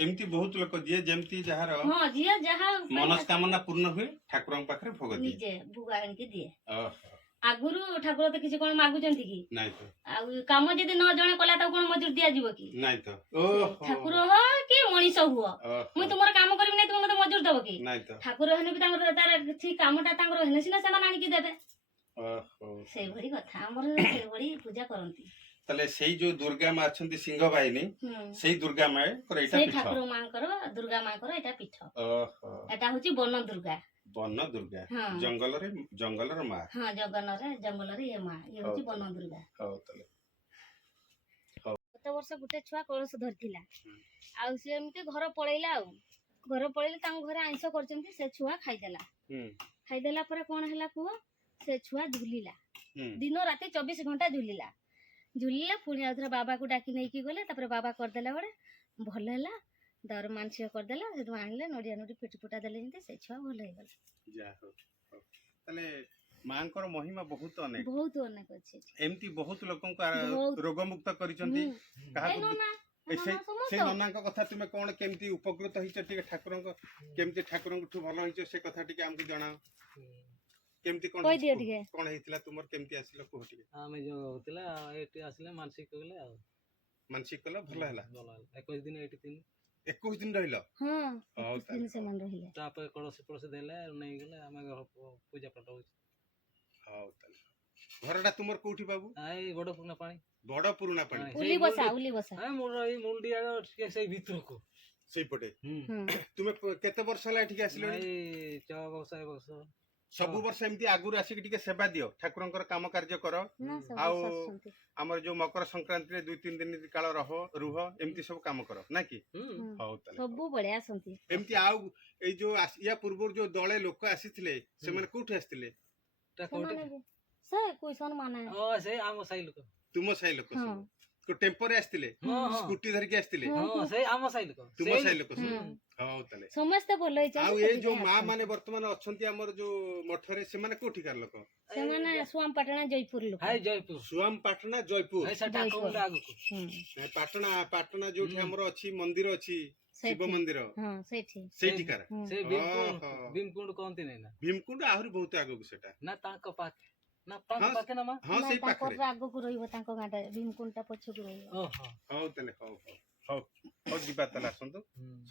ଏମିତି ବହୁତ ଲୋକ ଯିଏ ଯେମିତି ଯାହାର ହଁ ଯିଏ ଯାହା ମନସ୍କାମନା ପୂର୍ଣ୍ଣ ହୁଏ ଠାକୁରଙ୍କ ପାଖରେ ଭୋଗ ଦିଏ ନିଜେ ଭୋଗ ଆଣିକି ଦିଏ ଓହୋ ଆଗରୁ ଠାକୁର ତ କିଛି କଣ ମାଗୁଛନ୍ତି କି ନାଇଁ ତ ଆଉ କାମ ଯଦି ନ ଜଣେ କଲା ତାକୁ କଣ ମଜୁରୀ ଦିଆଯିବ କି ନାଇଁ ତ ଠାକୁର ହୁଅ କି ମଣିଷ ହୁଅ ମୁଇଁ ତୁମର କାମ କରିବି ନାହିଁ ତୁମେ ମତେ ମଜୁରୀ ଦବ କି ନାଇଁ ତ ଠାକୁର ହେଲେ ବି ତାଙ୍କର ତାର କିଛି କାମଟା ତାଙ୍କର ହେଲେ ସିନା ସେମାନେ ଆଣିକି ଦେବେ ଓହୋ ସେଇଭଳି କଥା ଆମର ସେଇଭଳି ପୂଜା କରନ୍ତି ତାହେଲେ ସେଇ ଯୋଉ ଦୁର୍ଗା ମା ଅଛନ୍ତି ସିଂହ ବାହିନୀ ସେଇ ଦୁର୍ଗା ମାଙ୍କର ଏଇଟା ସେଇ ପୀଠ ଠାକୁର ମାଙ୍କର ଦୁର୍ଗା ମାଙ୍କର ଏଇଟା ପୀଠ ଓହୋ ଏଟା ହଉଛି ବନ ଦୁର୍ଗା ବନ ଦୁର୍ଗା ହଁ ଜଙ୍ଗଲର ମା ହଁ ଜଙ୍ଗଲରେ ଇଏ ମା ଇଏ ହଉଛି ବନ ଦୁର୍ଗା ହଉ ତାହେଲେ ଗତ ବର୍ଷ ଗୋଟେ ଛୁଆ କଳସ ଧରିଥିଲା ଆଉ ସେ ଏମିତି ଘର ପଳେଇଲା ଆଉ ଘର ପଳେଇଲେ ତାଙ୍କ ଘରେ ଆଇଁଷ କରିଛନ୍ତି ସେ ଛୁଆ ଖାଇଦେଲା ଖାଇଦେଲା ପରେ କଣ ହେଲା କୁହ ସେ ଛୁଆ ଝୁଲିଲା ଦିନ ରାତି 24 ଘଣ୍ଟା ଝୁଲିଲା ପୁଣି ଆଉ ଥରେ ବାବାକୁ ଡାକି ନେଇକି ଗଲେ ତାପରେ ବାବା କରିଦେଲା ଗୋଟେ ଭଲ ହେଲା ଦର ମାନସିକ କରିଦେଲା ସେଠୁ ଆଣିଲେ ନଡିଆ ନଡି ପିଟି ପୁଟା ଦେଲେ ଯେମିତି ସେ ଛୁଆ ଭଲ ହେଇଗଲା ଯାହା ହଉ ତାହେଲେ ମାଙ୍କର ମହିମା ବହୁତ ଅନେକ ଅଛି ଏମିତି ବହୁତ ଲୋକଙ୍କୁ ରୋଗ ମୁକ୍ତ କରିଛନ୍ତି କାହାକୁ ସେଇ ନନାଙ୍କ କଥା ତୁମେ କଣ କେମିତି ଉପକୃତ ହେଇଛ ଟିକେ କେମିତି ଠାକୁରଙ୍କଠୁ ଭଲ ହେଇଛ ସେ କଥା ଟିକେ ଆମକୁ ଜଣାଅ କେମିତି କଣ ହେଇଥିଲା ତୁମର କେମିତି ଆସିଲ କୁହ ଟିକେ ଆମେ ଯୋଉ ହଉଥିଲା ଏଠି ଆସିଲେ ମାନସିକ କଲେ ଆଉ ମାନସିକ କଲ ଭଲ ହେଲା 21 ଦିନ ଏଠି ଥିଲି 21 ଦିନ ରହିଲ ତାପରେ କଳସ ଦେଲେ ନେଇଗଲେ ଆମେ ପୂଜା ପାଠ ହଉଛି ହଉ ତାହେଲେ ଘରଟା ତୁମର କୋଉଠି ବାବୁ ଏଇ ବଡ ପୁରୁଣା ପାଣି ମୋର ଏଇ ମୁଣ୍ଡିଆ ଟିକେ ସେଇ ଭିତରକୁ ସେଇପଟେ ତୁମେ କେତେ ବର୍ଷ ହେଲା ଏଠିକି ଆସିଲଣି 6 ବର୍ଷ ସବୁ ବର୍ଷ ଏମିତି ଆଗରୁ ଆସିକି ଟିକେ ସେବା ଦିଅ ଠାକୁରଙ୍କର କାମ କାର୍ଯ୍ୟ କର ଆଉ ଆମର ଯୋଉ ମକର ସଂକ୍ରାନ୍ତିରେ 2-3 ଦିନ କାଳ ରୁହ ଏମିତି ସବୁ କାମ କର ନା କି ହଉ ତାହେଲେ ସବୁବେଳେ ଆସନ୍ତି ଏମିତି ଆଉ ଏଇ ଯୋଉ ୟା ପୂର୍ବରୁ ଯୋଉ ଦଳେ ଲୋକ ଆସିଥିଲେ ସେମାନେ କୋଉଠି ଆସିଥିଲେ ତୁମ ସାହି ଲୋକ ଟେମ୍ପୋରେ ଆସିଥିଲେ ସ୍କୁଟି ଧରିକି ଆସିଥିଲେ ତୁମ ସାହି ଲୋକ ହଉ ତାହେଲେ ସମସ୍ତେ ଭଲ ହେଇଛନ୍ତି ଆଉ ଏଇ ଯୋଉ ମା ମାନେ ବର୍ତ୍ତମାନ ଅଛନ୍ତି ଆମର ଯୋଉ ମଠରେ ସେମାନେ କୋଉଠିକାର ଲୋକ ସେମାନେ ସୁଆମପାଟଣା ଜୟପୁର ଲୋକ ସୁଆମପାଟଣା ଜୟପୁର ପାଟଣା ଯୋଉଠି ଆମର ଅଛି ମନ୍ଦିର ଅଛି ଶିବ ମନ୍ଦିର ସେଇଠିକାର ଭୀମକୁଣ୍ଡ ଆହୁରି ବହୁତ ଆଗକୁ ସେଟା ନା ତାଙ୍କ ପାଖେ ନା ତାଙ୍କ ପାଖେ ନା ମା ହଁ ସେଇ ପାଖରେ ଆଗକୁ ରହିବ ତାଙ୍କ ଗାଁଟା ଭୀମକୁଣ୍ଡଟା ପଛକୁ ରହିବ ହଉ ତାହେଲେ ହଉ ଯିବା ତାହେଲେ ଆସନ୍ତୁ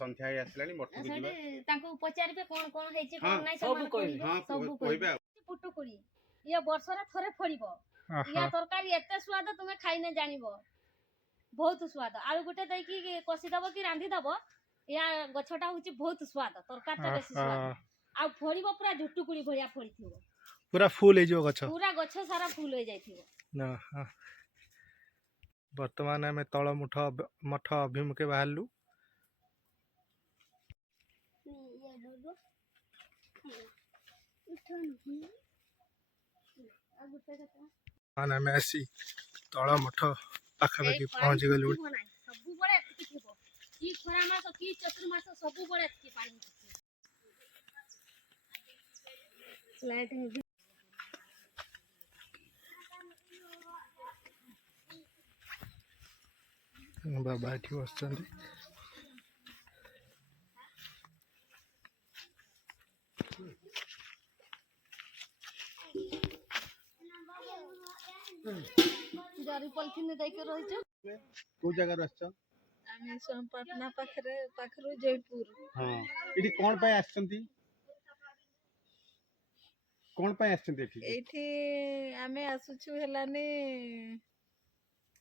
ସନ୍ଧ୍ୟା ହେଇ ଆସିଲାଣି ମଠକୁ ଯିବା ତାଙ୍କୁ ପଚାରିବେ କଣ କଣ ହେଇଛି କଣ ନାହିଁ ସବୁ କହିବେ ପୁଟୁକୁଳି ଇଏ ବର୍ଷରେ ଥରେ ଫଳିବ ଇଆ ତରକାରୀ ଏତେ ସ୍ୱାଦ ତୁମେ ଖାଇନେ ଜାଣିବ ବହୁତ ସ୍ୱାଦ ଆଳୁ ଗୋଟେ ଦେଇକି କଷିଦବ କି ରାନ୍ଧିଦବ ୟା ଗଛଟା ହଉଛି ବହୁତ ସ୍ୱାଦ ତରକାରୀଟା ବେଶୀ ସ୍ୱାଦ ଆଉ ଫଳିବ ପୁରା ଝୁଟୁକୁଳି ଭଳିଆ ଫଳିଥିବ पूरा फुल हो गछ पूरा गछ सारा फुल हो जाइथिबो। ना हाँ। वर्तमान आम तल मठ अभिमुखे बाहरलु। आम आसी तल मठ पाखापाखि पहुँची गलु। सबुबळे एतिकी थिबो की खरा मास की चतुर्मास सबुबळे एतिकी पानी लाइट है। बाबा एठी बसचंदी। जरी पॉलिथिन देके रहिछ। को जगह रहछ? आमे सोमपटना पाखरु जयपुर। हां इडी कोन पे आछंती? कोन पे आछंती एठी? एठी आमे आसुछु हेलाने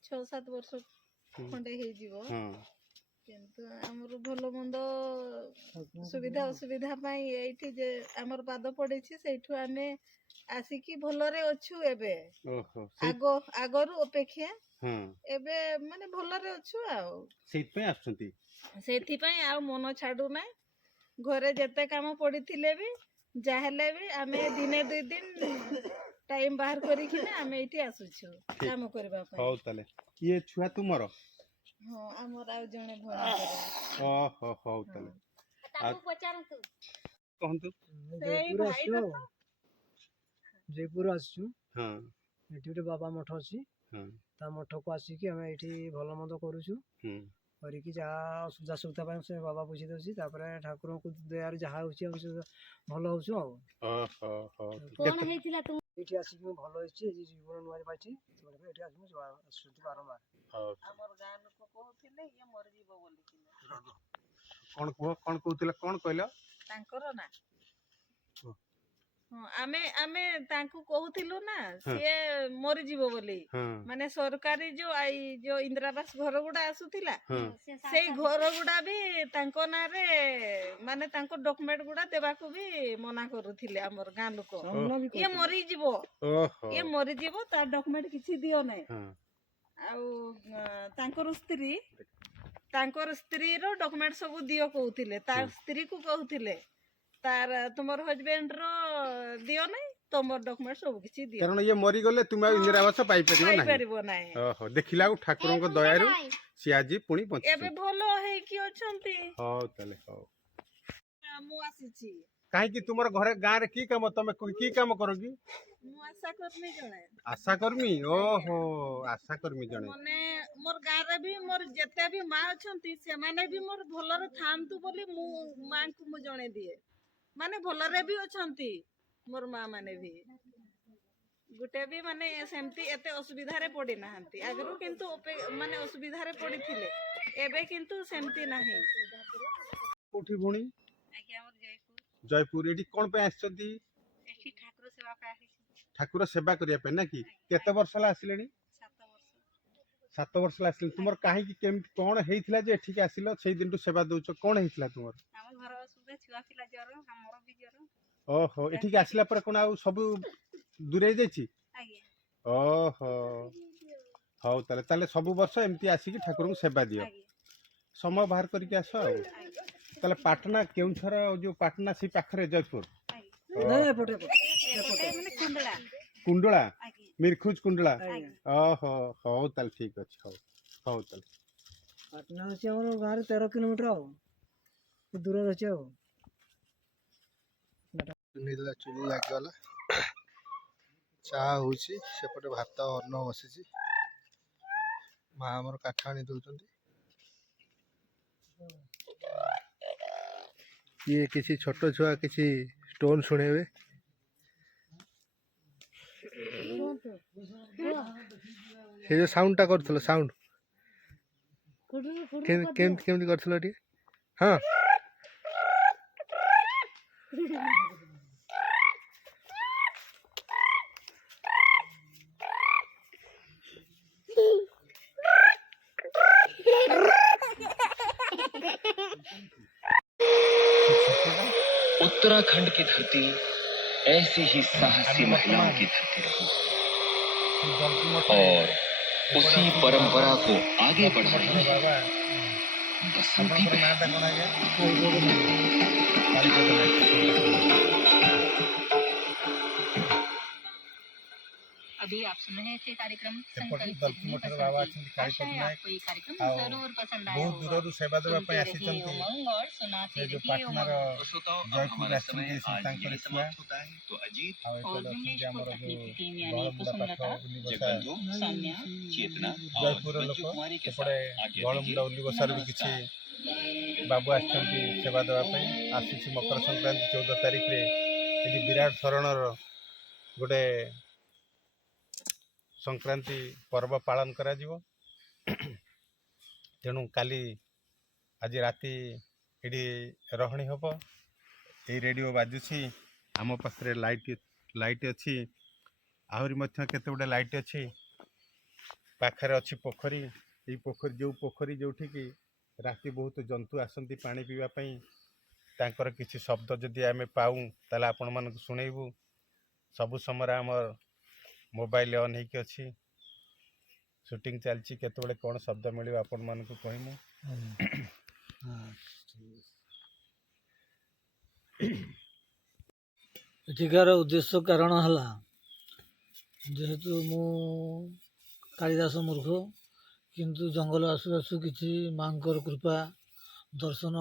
6-7 वर्ष खंडे हे जीवो। हां किंतु हमर भलो मंद सुविधा असुविधा पाई एठी जे हमर पाद पड़ेछि सेठु आमे आसिकी भलरे अछु एबे। ओहो आगरु अपेक्षा हां एबे माने भलरे अछु आ सेत पे आछंती। सेथि पई आ मन छाडू नै। घरे जते काम पड़िथिले भी जाहले भी आमे दिने 2 दिन टाइम बाहर करी कि आमे एठी आसुछु काम करबा पई। हो तले ये छुआ तुमर? हां हमर आ जणे भोला करे। ओहो हो तले ताकू पचारु तू कहंतु। सेई भाई जयपुर आसु। हां एठी गोटे बाबा मठ अछि। हां ता मठ को आसिकी हमें एठी भल मंद करूछु। करिकी जहाँ असुविधा सुविधा पाई से बाबा बुझी दउछि। तापरे ठाकुर को दयार जहाँ होछि हम भल होछु आ। ओहो हो कोन हेतिला तू? एठी आसिकी भल होछि जे जीवन नुआ पाइछि। तोरे एठी आसिकी असुति बारंबार। हमर गां लोक कहउथिले ये मर जीव बोली कि कोन कहउतिला कोन कहलो? तांकर ना आमे तांकु कहउथिलु ना से मर जीव बोली। माने सरकारी जो इंदिरावास घर गुडा आसुथिला से घर गुडा भी तांको ना रे माने तांको डॉक्यूमेंट गुडा देबाकू भी मना करूथिले हमर गां लोक। ये मरि जीवो ये मरि जीवो ता डॉक्यूमेंट किछि दियो नै। आउ तांकर स्त्री रो डॉक्यूमेंट सब दियो कहउथिले। तार स्त्री को कहउथिले तार तुमर हस्बैंड रो दियो नै तुमर डॉक्यूमेंट सब किछि दियो। कारण ये मरि गले तुम इंदिरावास पाई परिबो नै। ओहो देखिला ठाकुर को दयारु सी आजी पुणी पहुंची। एबे भलो है कि अछंती। हो तले हो मु आसीछि काहे कि तुमर घरे गां रे की काम तमे की काम करो की? मु आशा कर्मी जणे। आशा कर्मी? ओहो आशा कर्मी जणे। माने मोर गां रे भी मोर जते भी मां अछंती से माने भी मोर भलरे थांतु बोली मु मां को मु जणे दिए। माने भलरे भी अछंती मोर मां माने भी गुटे भी माने सेमती एते असुविधा रे पड़ी नाहंती। आगरो किंतु माने असुविधा रे पड़ी थिले एबे किंतु सेमती नाही। कोठी भुणी? आके हमर जयपुर। जयपुर एठी कोन पे आछंती? एठी ठाकुर सेवा पे आसी। ठाकुर सेवा करिया पे ना कि केते वर्ष ला आसिलेनी? 7 वर्ष। 7 वर्ष ला आसिलेनी। तुमर काहे कि केम कोन हेइथिला जे एठी के आसिलो सेई दिन तो सेवा दउछ कोन हेइथिला तुमर? हमर घर असुविधा छुआ पिला जरो हमर भी जरो। ओहो एठी के आसिला पर कोन आ सब दूरे जाईछि? आगे ओहो हो तले तले सब वर्ष एमती आसी कि ठाकुर को सेवा दियो। समय बाहर करके आस आ तले पाटना केउछर जो पाटना सी पाखरे जयपुर। नहीं पटे माने कुंडला कुंडला आगे मिरखुज कुंडला। ओहो हो तले ठीक अछि हो हो तले पाटना अछि हमर गां रे 13 किलोमीटर आ दूर अछि आ। नीला चुली लागला चा होछि सेपटे भात अन्न बसिछि। माँ हमर काठ आनी दउछंती। ये किसी छोट छुआ किसी स्टोन सुनेबे। हे जो साउंड टा करथलो साउंड केमती करथलो टी? हां उत्तराखंड की धरती ऐसी ही साहसी महिलाओं की धरती रही ସେଇ ଦଳକି ମଠରେ और उसी परंपरा को आगे बढ़ा रही है ବାବା बसंती ଆପଣଙ୍କର ନାଁଟା बहन। କ'ଣ ଆଜ୍ଞା? କାଳିପଦ ନାୟକ। କାଳୀପଦ ନାୟକ। अभी आप सुन रहे थे कार्यक्रम ସେପଟେ संकल्प ଦଳକି में ମଠରେ बसंती। ବାବା ଅଛନ୍ତି आशा କାଳୀପଦ है ନାୟକ। आपको ये कार्यक्रम ଆଉ जरूर पसंद आया ବହୁତ होगा। ଦୂରରୁ ସେବା ଦେବା ପାଇଁ सुनते रहिए ଆସିଛନ୍ତି उमंग और सुनाते ସେ ଯୋଉ रहिए ପାଟନାର उमंग। ଜୟପୁର ଆସିଛନ୍ତି ସେ ତାଙ୍କର ଛୁଆ ଆଉ और ଏପଟେ विमलेश ଅଛନ୍ତି ଆମର को ଯୋଉ तकनीकी टीम यानी ବଳମୁଣ୍ଡା ପାଖ कुसुमलता, ଉଲିବସା सान्या, ଜୟପୁରର ଲୋକ ସେପଟେ ବଳମୁଣ୍ଡା ଉଲିବସାରୁ ବି କିଛି ବାବୁ ଆସିଛନ୍ତି ସେବା ଦେବା ପାଇଁ। ଆସୁଛି ମକର ସଂକ୍ରାନ୍ତି 14 ତାରିଖରେ ଏଠି ବିରାଟ ଧରଣର ଗୋଟେ ସଂକ୍ରାନ୍ତି ପର୍ବ ପାଳନ କରାଯିବ। ତେଣୁ କାଲି ଆଜି ରାତି ଏଠି ରହଣି ହେବ। ଏଇ ରେଡ଼ିଓ ବାଜୁଛି, ଆମ ପାଖରେ ଲାଇଟ୍ ଅଛି, ଆହୁରି ମଧ୍ୟ କେତେ ଗୁଡ଼ିଏ ଲାଇଟ୍ ଅଛି। ପାଖରେ ଅଛି ପୋଖରୀ। ଏଇ ପୋଖରୀ ଯେଉଁଠିକି ରାତି ବହୁତ ଜନ୍ତୁ ଆସନ୍ତି ପାଣି ପିଇବା ପାଇଁ, ତାଙ୍କର କିଛି ଶବ୍ଦ ଯଦି ଆମେ ପାଉ ତାହେଲେ ଆପଣମାନଙ୍କୁ ଶୁଣେଇବୁ। ସବୁ ସମୟରେ ଆମର ମୋବାଇଲ ଅନ୍ ହେଇକି ଅଛି, ସୁଟିଂ ଚାଲିଛି। କେତେବେଳେ କ'ଣ ଶବ୍ଦ ମିଳିବ ଆପଣମାନଙ୍କୁ କହିମୁ। ଏଠିକାର ଉଦ୍ଦେଶ୍ୟ କାରଣ ହେଲା, ଯେହେତୁ ମୁଁ କାଳିଦାସ ମୂର୍ଖ, କିନ୍ତୁ ଜଙ୍ଗଲ ଆସୁ ଆସୁ କିଛି ମାଙ୍କର କୃପା ଦର୍ଶନ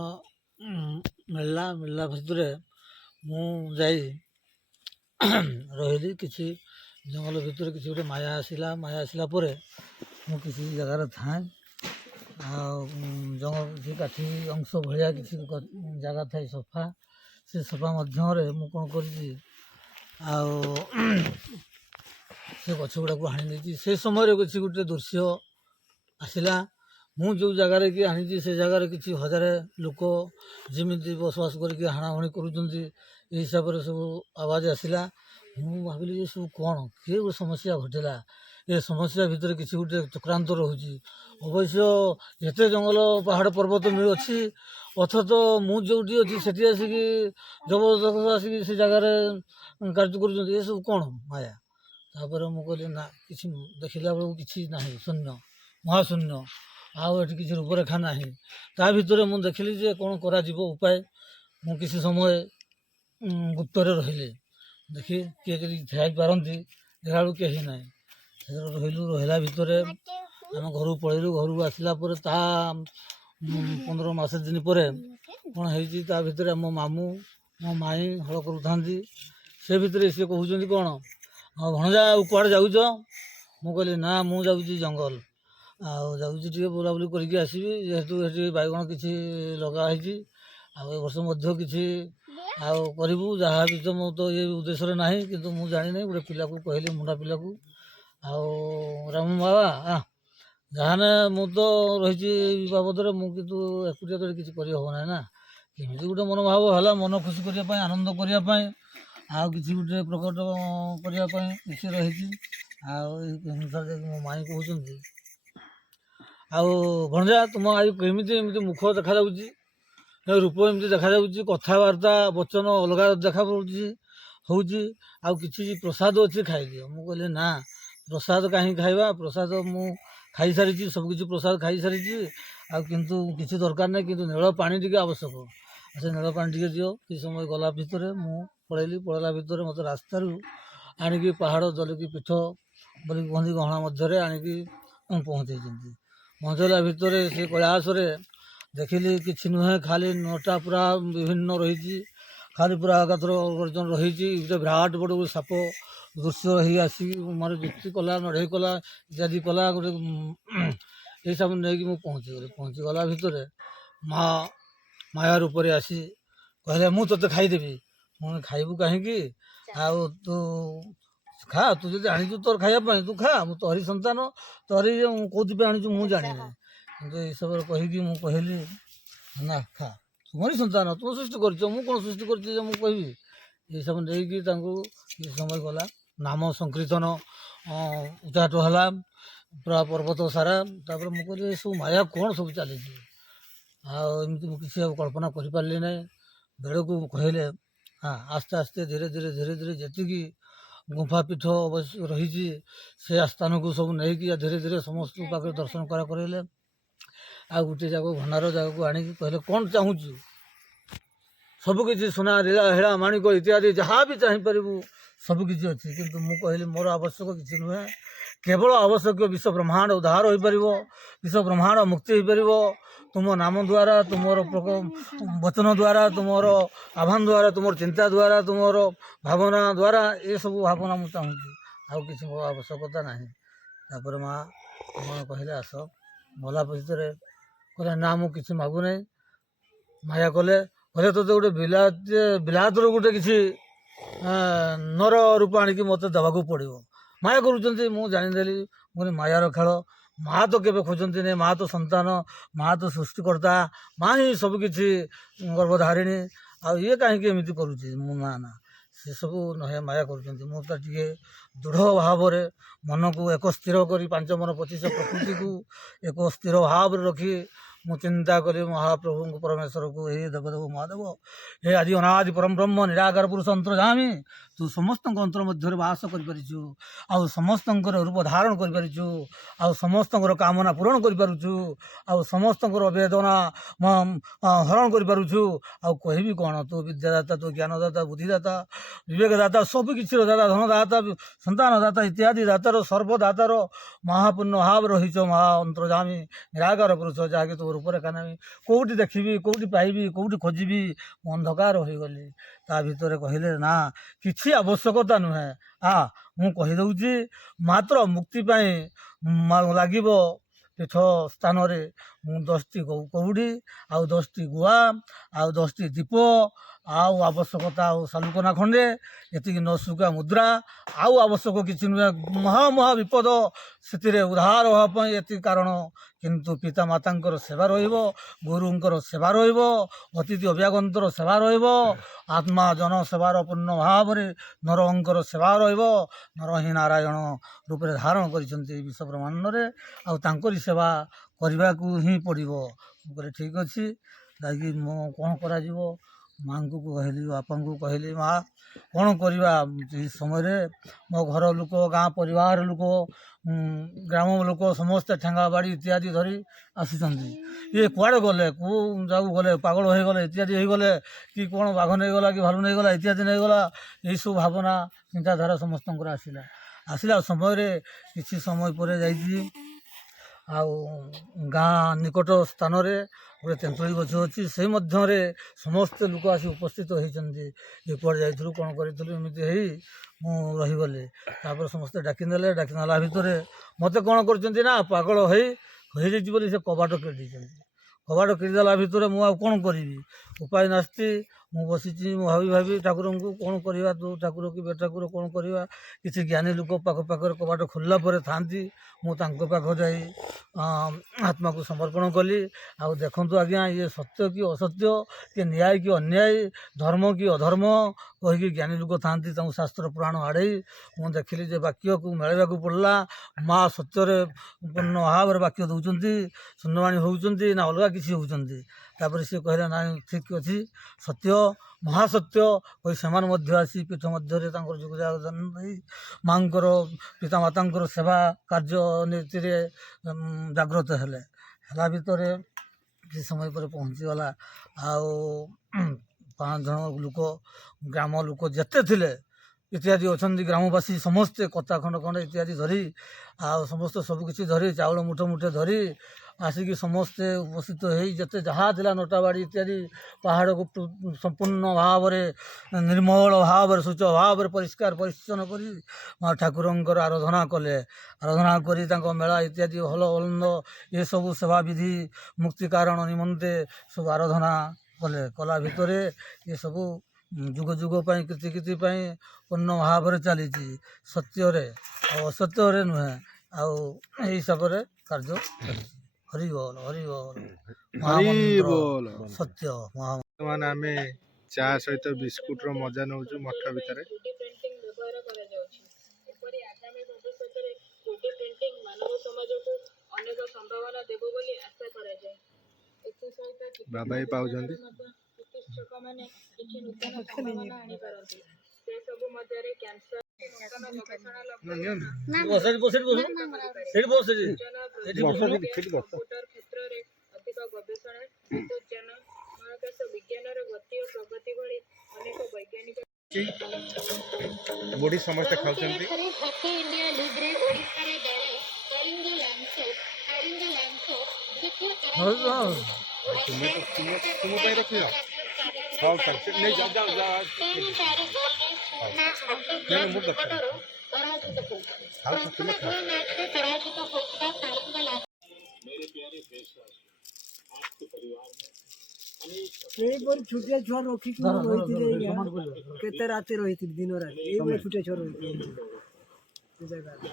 ମିଳିଲା ଭିତରେ ମୁଁ ଯାଇ ରହିଲି। କିଛି ଜଙ୍ଗଲ ଭିତରେ କିଛି ଗୋଟେ ମାୟା ଆସିଲା ପରେ ମୁଁ କିଛି ଜାଗାରେ ଥାଏ। ଆଉ ଜଙ୍ଗଲ କିଛି କାଠି ଅଂଶ ଭଳିଆ କିଛି ଜାଗା ଥାଏ ସଫା। ସେ ସଫା ମଧ୍ୟରେ ମୁଁ କ'ଣ କରିଛି, ଆଉ ସେ ଗଛ ଗୁଡ଼ାକୁ ହାଣି ଦେଇଛି। ସେ ସମୟରେ କିଛି ଗୋଟେ ଦୃଶ୍ୟ ଆସିଲା। ମୁଁ ଯେଉଁ ଜାଗାରେ କି ଆଣିଛି ସେ ଜାଗାରେ କିଛି ହଜାରେ ଲୋକ ଯେମିତି ବସବାସ କରିକି ହାଣାହାଣି କରୁଛନ୍ତି, ଏଇ ହିସାବରେ ସବୁ ଆବାଜ ଆସିଲା। ମୁଁ ଭାବିଲି ଯେ ସବୁ କ'ଣ, କିଏ ଗୋଟେ ସମସ୍ୟା ଘଟିଲା। ଏ ସମସ୍ୟା ଭିତରେ କିଛି ଗୋଟେ ଚକ୍ରାନ୍ତ ରହୁଛି। ଅବଶ୍ୟ ଏତେ ଜଙ୍ଗଲ ପାହାଡ଼ ପର୍ବତ ଅଛି, ଅଥଚ ମୁଁ ଯେଉଁଠି ଅଛି ସେଠି ଆସିକି ଜବରଦସ୍ତ ଆସିକି ସେ ଜାଗାରେ କାର୍ଯ୍ୟ କରୁଛନ୍ତି। ଏସବୁ କ'ଣ ମାୟା? ତାପରେ ମୁଁ କହିଲି ନା, କିଛି ଦେଖିଲା ବେଳକୁ କିଛି ନାହିଁ, ଶୂନ୍ୟ, ମହାଶୂନ୍ୟ। ଆଉ ଏଠି କିଛି ରୂପରେଖା ନାହିଁ। ତା ଭିତରେ ମୁଁ ଦେଖିଲି ଯେ କ'ଣ କରାଯିବ ଉପାୟ। ମୁଁ କିଛି ସମୟ ଗୁପ୍ତରେ ରହିଲି, ଦେଖି କିଏ କିଛି ଥାଇପାରନ୍ତି। ଦେଖିଲା ବେଳକୁ କେହି ନାହିଁ। ରହିଲା ଭିତରେ ଆମେ ଘରକୁ ପଳେଇଲୁ। ଘରକୁ ଆସିଲା ପରେ ତା 15 ମାସ ଦିନ ପରେ କ'ଣ ହେଇଛି, ତା ଭିତରେ ମୋ ମାମୁଁ ମୋ ମାଇଁ ହଳ କରୁଥାନ୍ତି। ସେ ଭିତରେ ସିଏ କହୁଛନ୍ତି କ'ଣ, ଆଉ ଭଣଜା ଆଉ କୁଆଡ଼େ ଯାଉଛ? ମୁଁ କହିଲି ନା, ମୁଁ ଯାଉଛି ଜଙ୍ଗଲ, ଆଉ ଯାଉଛି ଟିକେ ବୁଲାବୁଲି କରିକି ଆସିବି। ଯେହେତୁ ଏଠି ବାଇଗଣ କିଛି ଲଗା ହେଇଛି, ଆଉ ଏ ବର୍ଷ ମଧ୍ୟ କିଛି ଆଉ କରିବୁ। ଯାହା ବି ତ ମୁଁ ତ ଏ ଉଦ୍ଦେଶ୍ୟରେ ନାହିଁ, କିନ୍ତୁ ମୁଁ ଜାଣିନାହିଁ। ଗୋଟେ ପିଲାକୁ କହିଲି, ମୁଣ୍ଡା ପିଲାକୁ, ଆଉ ରାମ ବାବା ଯାହାନେ ମୁଁ ତ ରହିଛି ଏଇ ବାବଦରେ, ମୁଁ କିନ୍ତୁ ଏକୁଟିଆ ତ କିଛି କରିହେବ ନାହିଁ ନା। କେମିତି ଗୋଟେ ମନୋଭାବ ହେଲା, ମନ ଖୁସି କରିବା ପାଇଁ, ଆନନ୍ଦ କରିବା ପାଇଁ, ଆଉ କିଛି ଗୋଟେ ପ୍ରକଟ କରିବା ପାଇଁ କିଛି ରହିଛି। ଆଉ ଏଇ ଅନୁସାରେ ମୋ ମାଇଁ କହୁଛନ୍ତି, ଆଉ ଭଣଜା ତୁମ ଆଇ କେମିତି ଏମିତି ମୁଖ ଦେଖାଯାଉଛି, ରୂପ ଏମିତି ଦେଖାଯାଉଛି, କଥାବାର୍ତ୍ତା ବଚନ ଅଲଗା ହେଉଛି, ଆଉ କିଛି ପ୍ରସାଦ ଅଛି ଖାଇଦିଅ। ମୁଁ କହିଲି ନା, ପ୍ରସାଦ କାହିଁକି ଖାଇବା? ପ୍ରସାଦ ମୁଁ ଖାଇସାରିଛି, ସବୁକିଛି ପ୍ରସାଦ ଖାଇସାରିଛି। ଆଉ କିନ୍ତୁ କିଛି ଦରକାର ନାହିଁ, କିନ୍ତୁ ନୀଳ ପାଣି ଟିକେ ଆବଶ୍ୟକ। ସେ ନୀଳ ପାଣି ଟିକେ ଦିଅ। କିଛି ସମୟ ଗଲା ଭିତରେ ମୁଁ ପଳେଇଲା ଭିତରେ ମୋତେ ରାସ୍ତାରୁ ଆଣିକି ପାହାଡ଼ ଜଲିକି ପୀଠ ବୋଲି କୁହନ୍ତି ଗହଣା ମଧ୍ୟରେ ଆଣିକି ପହଞ୍ଚେଇଛନ୍ତି। ପହଞ୍ଚେଇଲା ଭିତରେ ସେ କୈଳାସରେ ଦେଖିଲି କିଛି ନୁହେଁ, ଖାଲି ନଅଟା ପୁରା ବିଭିନ୍ନ ରହିଛି, ଖାଲି ପୁରା ଏକାଥର ଗର୍ଜନ ରହିଛି। ଗୋଟେ ବିରାଟ ବଡ଼ ଗୋଟେ ସାପ ଦୃଶ୍ୟ ହେଇ ଆସିକି ମୋର ଯୁକ୍ତି କଲା, ନଢ଼େଇ କଲା, ଇତ୍ୟାଦି କଲା। ଗୋଟେ ଏଇସବୁ ନେଇକି ମୁଁ ପହଞ୍ଚିଗଲା ଭିତରେ ମାୟା ରୂପରେ ଆସି କହିଲେ, ମୁଁ ତୋତେ ଖାଇଦେବି। ମୁଁ ଖାଇବୁ କାହିଁକି? ଆଉ ତୁ ଖା, ତୁ ଯଦି ଆଣିଛୁ ତୋର ଖାଇବା ପାଇଁ ତୁ ଖା, ମୁଁ ତୋରି ସନ୍ତାନ, ତୋରି କେଉଁଥିପାଇଁ ଆଣିଛୁ ମୁଁ ଜାଣିନି। କିନ୍ତୁ ଏଇସବୁ କହିକି ମୁଁ କହିଲି, ନା ଖା, ତୁମରି ସନ୍ତାନ, ତୁମ ସୃଷ୍ଟି କରିଛ, ମୁଁ କ'ଣ ସୃଷ୍ଟି କରିଛି ଯେ ମୁଁ କହିବି? ଏଇସବୁ ନେଇକି ତାଙ୍କୁ କିଛି ସମୟ ଗଲା। ନାମ ସଂକୀର୍ତ୍ତନ ଉଚ୍ଚାଟ ହେଲା ପୁରା ପର୍ବତ ସାରା। ତାପରେ ମୁଁ କହିଲି, ଏସବୁ ମାୟା କ'ଣ ସବୁ ଚାଲିଛି? ଆଉ ଏମିତି ମୁଁ କିଛି ଆଉ କଳ୍ପନା କରିପାରିଲି ନାହିଁ। ବେଳକୁ କହିଲେ, हाँ आस्ते आस्ते धीरे धीरे ଯେତିକି ଗୁମ୍ଫା ପୀଠ ଅବଶ୍ୟ ରହିଛି ସେ ସ୍ଥାନକୁ ସବୁ ନେଇକି ଧୀରେ ଧୀରେ ସମସ୍ତଙ୍କ ପାଖରେ ଦର୍ଶନ କରାଇଲେ। ଆଉ ଗୋଟେ ଜାଗାକୁ ଭଣ୍ଡାର ଜାଗାକୁ ଆଣିକି କହିଲେ କ'ଣ ଚାହୁଁଛୁ, ସବୁକିଛି ସୁନା ରୀଳା ହେଳା ମାଣିକ ଇତ୍ୟାଦି ଯାହା ବି ଚାହିଁପାରିବୁ ସବୁକିଛି ଅଛି। କିନ୍ତୁ ମୁଁ କହିଲି ମୋର ଆବଶ୍ୟକ କିଛି ନୁହେଁ, କେବଳ ଆବଶ୍ୟକ ବିଶ୍ୱ ବ୍ରହ୍ମାଣ୍ଡ ଉଦ୍ଧାର ହୋଇପାରିବ, ବିଶ୍ୱ ବ୍ରହ୍ମାଣ୍ଡ ମୁକ୍ତି ହୋଇପାରିବ ତୁମ ନାମ ଦ୍ୱାରା, ତୁମର ବଚନ ଦ୍ୱାରା, ତୁମର ଆହ୍ୱାନ ଦ୍ୱାରା, ତୁମର ଚିନ୍ତା ଦ୍ୱାରା, ତୁମର ଭାବନା ଦ୍ୱାରା, ଏସବୁ ଭାବନା ମୁଁ ଚାହୁଁଛି, ଆଉ କିଛି ମୋ ଆବଶ୍ୟକତା ନାହିଁ। ତାପରେ ମା' କହିଲେ ଆସ, ମଲା ଭିତରେ କହିଲେ ନା ମୁଁ କିଛି ମାଗୁନାହିଁ। ମାୟା କଲେ ତୋତେ ଗୋଟେ ବିଲାତରୁ ଗୋଟେ କିଛି ନର ରୂପ ଆଣିକି ମୋତେ ଦେବାକୁ ପଡ଼ିବ। ମାୟା କରୁଛନ୍ତି, ମୁଁ ଜାଣିଦେଲି। ମୁଁ ମାୟାର ଖେଳ। ମା ତ କେବେ ଖୋଜନ୍ତି ନାହିଁ, ମା ତ ସନ୍ତାନ, ମା ତ ସୃଷ୍ଟିକର୍ତ୍ତା, ମା ହିଁ ସବୁକିଛି ଗର୍ଭଧାରିଣୀ। ଆଉ ଇଏ କାହିଁକି ଏମିତି କରୁଛି, ମୁଁ ନା ସେସବୁ ନୁହେଁ, ମାୟା କରୁଛନ୍ତି। ମୁଁ ତ ଟିକେ ଦୃଢ଼ ଭାବରେ ମନକୁ ଏକ ସ୍ଥିର କରି 5 ମନ 25 ପ୍ରକୃତିକୁ ଏକ ସ୍ଥିର ଭାବରେ ରଖି ମୁଁ ଚିନ୍ତା କଲି ମହାପ୍ରଭୁଙ୍କୁ, ପରମେଶ୍ୱରକୁ, ହେ ଦେବଦେବ ମହାଦେବ, ହେ ଆଜି ଅନାଦି ପରମ ବ୍ରହ୍ମ ନିରାକାର ପୁରୁଷ ଅନ୍ତର୍ଯାମୀ, ତୁ ସମସ୍ତଙ୍କ ଅନ୍ତର ମଧ୍ୟରେ ବାସ କରିପାରିଛୁ, ଆଉ ସମସ୍ତଙ୍କର ରୂପ ଧାରଣ କରିପାରିଛୁ, ଆଉ ସମସ୍ତଙ୍କର କାମନା ପୂରଣ କରିପାରୁଛୁ, ଆଉ ସମସ୍ତଙ୍କର ବେଦନା ହରଣ କରିପାରୁଛୁ। ଆଉ କହିବି କ'ଣ, ତୁ ବିଦ୍ୟାଦାତା, ତୁ ଜ୍ଞାନଦାତା, ବୁଦ୍ଧିଦାତା, ବିବେକଦାତା, ସବୁକିଛିର ଦାତା, ଧନଦାତା, ସନ୍ତାନଦାତା ଇତ୍ୟାଦି ଦାତାର ସର୍ବଦାତାର ମହାପୂର୍ଣ୍ଣ ଭାବରେ ରହିଛ ମହା ଅନ୍ତର୍ଯାମୀ ନିରାକାର ପୁରୁଷ, ଯାହାକି ତୋ ରୂପରେ କାନାମି କେଉଁଠି ଦେଖିବି, କେଉଁଠି ପାଇବି, କେଉଁଠି ଖୋଜିବି, ମୁଁ ଅନ୍ଧକାର ହୋଇଗଲି। ତା ଭିତରେ କହିଲେ ନା କିଛି ଆବଶ୍ୟକତା ନୁହେଁ। ମୁଁ କହିଦେଉଛି, ମାତ୍ର ମୁକ୍ତି ପାଇଁ ଲାଗିବ ପୀଠ ସ୍ଥାନରେ 10ଟି କଉଡ଼ି, ଆଉ 10ଟି ଗୁଆ, ଆଉ 10ଟି ଦୀପ, ଆଉ ଆବଶ୍ୟକତା ଆଉ ଶାଲୁକନା ଖଣ୍ଡେ, ଏତିକି 9 ଶୁକା ମୁଦ୍ରା, ଆଉ ଆବଶ୍ୟକ କିଛି ନୁହେଁ। ମହା ବିପଦ ସେଥିରେ ଉଦ୍ଧାର ହେବା ପାଇଁ ଏତିକି କାରଣ। କିନ୍ତୁ ପିତାମାତାଙ୍କର ସେବା ରହିବ, ଗୁରୁଙ୍କର ସେବା ରହିବ, ଅତିଥି ଅଭ୍ୟାଗନ୍ତର ସେବା ରହିବ, ଆତ୍ମା ଜନ ସେବାର ପୂର୍ଣ୍ଣ ଭାବରେ ନରଙ୍କର ସେବା ରହିବ। ନର ହିଁ ନାରାୟଣ ରୂପରେ ଧାରଣ କରିଛନ୍ତି ବିଶ୍ୱ ବ୍ରହ୍ମାଣ୍ଡରେ, ଆଉ ତାଙ୍କରି ସେବା କରିବାକୁ ହିଁ ପଡ଼ିବ। ମୁଁ କହିଲି ଠିକ୍ ଅଛି, ଯାଇକି ମୁଁ କ'ଣ କରାଯିବ, ମାଆଙ୍କୁ କହିଲି, ବାପାଙ୍କୁ କହିଲି, ମା କ'ଣ କରିବା। ଏହି ସମୟରେ ମୋ ଘର ଲୋକ, ଗାଁ ପରିବାର ଲୋକ, ଗ୍ରାମ ଲୋକ ସମସ୍ତେ ଠେଙ୍ଗା ବାଡ଼ି ଇତ୍ୟାଦି ଧରି ଆସିଛନ୍ତି। ଇଏ କୁଆଡ଼େ ଗଲେ, କେଉଁ ଜାଗାକୁ ଗଲେ, ପାଗଳ ହୋଇଗଲେ ଇତ୍ୟାଦି ହୋଇଗଲେ, କି କ'ଣ ବାଘ ନେଇଗଲା, କି ଭାଲୁ ନେଇଗଲା ଇତ୍ୟାଦି ନେଇଗଲା, ଏହିସବୁ ଭାବନା ଚିନ୍ତାଧାରା ସମସ୍ତଙ୍କର ଆସିଲା ସମୟରେ କିଛି ସମୟ ପରେ ଯାଇଛି, ଆଉ ଗାଁ ନିକଟ ସ୍ଥାନରେ ଗୋଟେ ତେନ୍ତୁଳି ଗଛ ଅଛି, ସେଇ ମଧ୍ୟରେ ସମସ୍ତେ ଲୋକ ଆସି ଉପସ୍ଥିତ ହୋଇଛନ୍ତି। ଏ କୁଆଡ଼େ ଯାଇଥିଲୁ, କ'ଣ କରିଥିଲୁ, ଏମିତି ହେଇ ମୁଁ ରହିଗଲି। ତାପରେ ସମସ୍ତେ ଡାକିନେଲା ଭିତରେ ମୋତେ କ'ଣ କରିଛନ୍ତି ନା, ପାଗଳ ହୋଇଯାଇଛି ବୋଲି ସେ କବାଟ କିଣି ଦେଇଛନ୍ତି। କବାଟ କିଣିଦେଲା ଭିତରେ ମୁଁ ଆଉ କ'ଣ କରିବି, ଉପାୟ ନାସ୍ତି। ମୁଁ ବସିଛି, ମୁଁ ଭାବି ଠାକୁରଙ୍କୁ କ'ଣ କରିବା, ତୁ ଠାକୁର କି ବେଠାକୁର କ'ଣ କରିବା। କିଛି ଜ୍ଞାନୀ ଲୋକ ପାଖରେ କବାଟ ଖୋଲିଲା ପରେ ଥାନ୍ତି, ମୁଁ ତାଙ୍କ ପାଖ ଯାଇ ଆତ୍ମାକୁ ସମର୍ପଣ କଲି। ଆଉ ଦେଖନ୍ତୁ ଆଜ୍ଞା, ଇଏ ସତ୍ୟ କି ଅସତ୍ୟ, କି ନ୍ୟାୟ କି ଅନ୍ୟାୟ, ଧର୍ମ କି ଅଧର୍ମ କହିକି ଜ୍ଞାନୀ ଲୋକ ଥାନ୍ତି, ତାଙ୍କୁ ଶାସ୍ତ୍ର ପୁରାଣ ଆଡ଼େଇ ମୁଁ ଦେଖିଲି ଯେ ବାକ୍ୟକୁ ମେଳାଇବାକୁ ପଡ଼ିଲା। ମା ସତ୍ୟରେ ପୂର୍ଣ୍ଣ ଭାବରେ ବାକ୍ୟ ଦେଉଛନ୍ତି, ଶୂନ୍ୟବାଣୀ ହେଉଛନ୍ତି ନା ଅଲଗା କିଛି ହେଉଛନ୍ତି। ତାପରେ ସିଏ କହିଲେ ନାଇଁ ଠିକ୍ ଅଛି, ସତ୍ୟ ମହାସତ୍ୟ କହି ସେମାନେ ମଧ୍ୟ ଆସି ପୀଠ ମଧ୍ୟରେ ତାଙ୍କର ଯୋଗଦାନ ଦେଇ ମାଆଙ୍କର, ପିତାମାତାଙ୍କର ସେବା କାର୍ଯ୍ୟ ନୀତିରେ ଜାଗ୍ରତ ହେଲା ଭିତରେ କିଛି ସମୟ ପରେ ପହଞ୍ଚିଗଲା। ଆଉ 5 ଜଣ ଲୋକ, ଗ୍ରାମ ଲୋକ ଯେତେ ଥିଲେ ଇତ୍ୟାଦି ଅଛନ୍ତି, ଗ୍ରାମବାସୀ ସମସ୍ତେ କତା ଖଣ୍ଡ ଇତ୍ୟାଦି ଧରି, ଆଉ ସମସ୍ତେ ସବୁକିଛି ଧରି, ଚାଉଳ ମୁଠେ ଧରି ଆସିକି ସମସ୍ତେ ଉପସ୍ଥିତ ହେଇ ଯେତେ ଯାହା ଥିଲା ନଟା ବାଡ଼ି ଇତ୍ୟାଦି ପାହାଡ଼କୁ ସମ୍ପୂର୍ଣ୍ଣ ଭାବରେ ନିର୍ମଳ ଭାବରେ, ଶୁଚ ଭାବରେ ପରିଷ୍କାର ପରିଚ୍ଛନ୍ନ କରି ମା ଠାକୁରଙ୍କର ଆରାଧନା କଲେ। ଆରାଧନା କରି ତାଙ୍କ ମେଳା ଇତ୍ୟାଦି ହଲ ହଲନ୍ଦ ଏସବୁ ସେବାବିଧି ମୁକ୍ତି କାରଣ ନିମନ୍ତେ ସବୁ ଆରାଧନା କଲା ଭିତରେ ଏସବୁ ଯୁଗ ପାଇଁ କୀର୍ତ୍ତି ପାଇଁ ପୂର୍ଣ୍ଣ ଭାବରେ ଚାଲିଛି, ସତ୍ୟରେ ଆଉ ଅସତ୍ୟରେ ନୁହେଁ। ଆଉ ଏହି ହିସାବରେ କାର୍ଯ୍ୟ ହରିବୋଲ ମହାମନ୍ତ୍ର ସତ୍ୟ ମହା। ବର୍ତ୍ତମାନ ଆମେ ଚା ସହିତ ବିସ୍କୁଟର ମଜା ନେଉଛୁ ମଠ ଭିତରେ। ବ୍ୟବହାର କରାଯାଉଛି। ଏପରି ଆଗାମୀ ଭବିଷ୍ୟତରେ 3D ପ୍ରିଣ୍ଟିଂ ମାନବ ସମାଜକୁ ଅନେକ ସମ୍ଭାବନା ଦେବ ବୋଲି ଆଶା କରାଯାଏ। ଏଥିସହିତ ବାବାଇ ପାଉଛନ୍ତି। ଚିକିତ୍ସକମାନେ କିଛି ନୂତନ ସମ୍ଭାବନା ଆଣିପାରନ୍ତି। ସେ ସବୁ ମଧ୍ୟରେ କ୍ୟାନ୍ସର ନୂତନ ଗବେଷଣା କମ୍ପ୍ୟୁଟର କ୍ଷେତ୍ରରେ ଅଧିକ ଗବେଷଣା, ବିଦ୍ୟୁତଯାନ, ମହାକାଶ ବିଜ୍ଞାନର ଗତି ଓ ପ୍ରଗତି ଭଳି ଅନେକ ବୈଜ୍ଞାନିକ ମୁଢି ସମସ୍ତେ ଖାଉଛନ୍ତି। ତୁମ ପାଇଁ ରଖିଲ। ହଉ ନେଇ ମୁଁ ଦେଖ এইপରି ଛୋଟିଆ ଛୁଆ ରଖିକି ମୁଁ ରହିଥିଲି କେତେ ରାତି ରହିଥିଲି ଦିନ ରାତି ଏଇଭଳି ଛୋଟିଆ ଛୁଆ ରହିଥିଲି ସେ ଜାଗାରେ।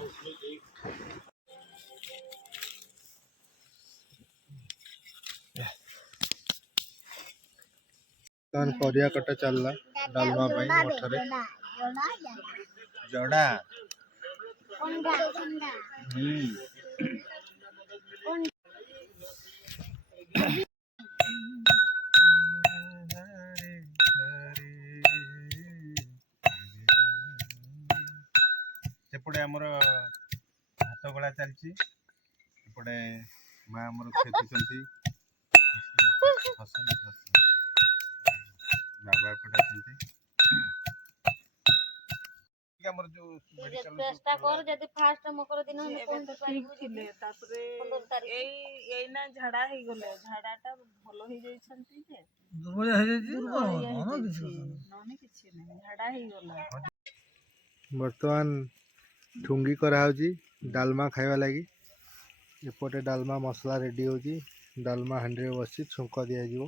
ପରିବା କଟା ଚାଲିଲା ଡାଲମା ପାଇଁ ମଠରେ ଜଡ଼ା ସେପଟେ ଆମର ଭାତ ଗଳା ଚାଲିଛି, ଏପଟେ ମା ଆମର ଖେଚୁଛନ୍ତି, ବାବା ଏପଟେ ଅଛନ୍ତି। ଆମର ଯୋଉ ଚେଷ୍ଟା କର ଯଦି ଫାଷ୍ଟ ମକର ଦିନ ଥିଲେ ତାପରେ ଏଇନା ଝାଡା ହେଇଗଲେ, ଝାଡାଟା ଭଲ ହେଇଯାଇଛନ୍ତି ଯେ ଦୁର୍ବଳ ହେଇଯାଇଛି ନହେଲେ କିଛି ନାହିଁ, ଝାଡା ହେଇଗଲା। ବର୍ତ୍ତମାନ ଠୁଙ୍ଗି କରାହେଉଛି ଡାଲମା ଖାଇବା ଲାଗି। ଏପଟେ ଡାଲମା ମସଲା ରେଡ଼ି ହେଉଛି, ଡାଲମା ହାଣ୍ଡିରେ ବସି ଛୁଙ୍କ ଦିଆଯିବ,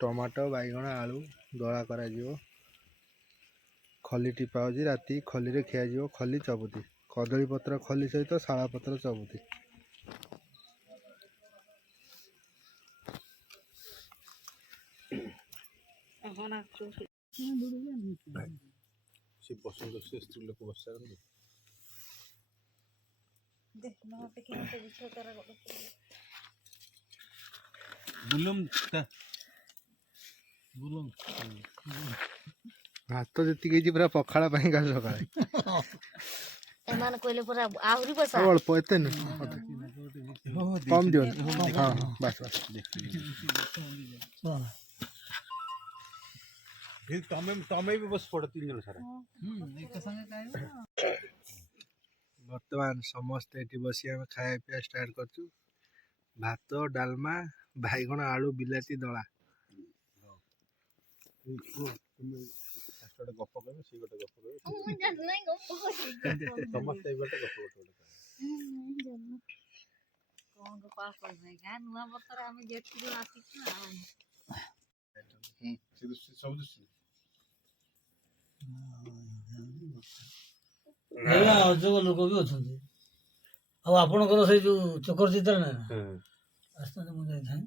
ଟମାଟୋ, ବାଇଗଣ, ଆଳୁ ଦଳା କରାଯିବ, ଖଲି ଟିପା ହେଉଛି, ରାତି ଖଲିରେ ଖିଆଯିବ। ଖଲି ଚବୁତି, କଦଳୀ ପତ୍ର ଖଲି ସହିତ ଶାଳ ପତ୍ର ଚବୁତି। ସେ ବସନ୍ତ ସେ ସ୍ତ୍ରୀ ଲୋକ ବସାନ୍ତି ଭାତ ଯେତିକି ହେଇଛି ପୁରା ପଖାଳ ପାଇଁ କାଲି ସକାଳେ। ଏମାନେ କହିଲେ ପୁରା ଆହୁରି ବସା ଅଳ୍ପ ଏତେ ନୁହେଁ, କମ୍ ଦିଅନ୍ତୁ। ହଁ ହଁ ବାସ୍ ବାସ୍। ତମେ ବି ବସି ପଡ 3 ଜଣ ସାରା। ବର୍ତ୍ତମାନ ସମସ୍ତେ ଏଠି ବସି ଆମେ ଖାଇବା ପିଇବା ଷ୍ଟାର୍ଟ କରୁଛୁ। ଭାତ, ଡାଲମା, ବାଇଗଣ, ଆଳୁ, ବିଲାତି ଦଳା। ଗୋଟେ ଗପ କହିବେ, ସେ ଗୋଟେ ଗପ କହିବେ, ସମସ୍ତେ ଏଇ ଗୋଟେ ଗପ ଗୋଟେ ନୂଆ ବର୍ଷରେ ଆମେ ଯେତିକି ଆସିଛୁ ସବୁ ଅଯୋଗ ଲୋକ ବି ଅଛନ୍ତି। ଆଉ ଆପଣଙ୍କର ସେଇ ଯୋଉ ଚୋକର ଚିତ୍ର ନା ଆସିଥାନ୍ତେ, ମୁଁ ଯାଇଥାଏ।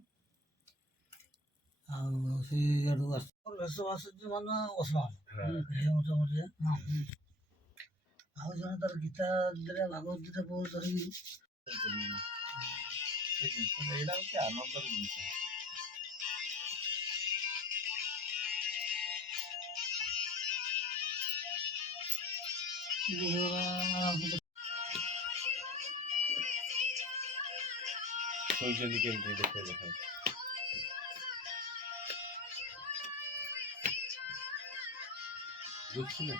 ଆଉ ସେଇ ଆଡୁ ବେଶ ଆସୁଛି ମାନେ ଅସମାନ ମୋଟାମୋଟି। ଆଉ ଜଣେ ତାର ଗୀତା ଦିଟା ଭାଗବତ ଦିଟା ବହୁ ଧରିକି ଏଇଟା ହଉଛି ଆନନ୍ଦର ଜିନିଷ। ଶୋଇଛନ୍ତି କେମିତି ଦେଖେଇଲେ ବୁଝୁଛି ନା।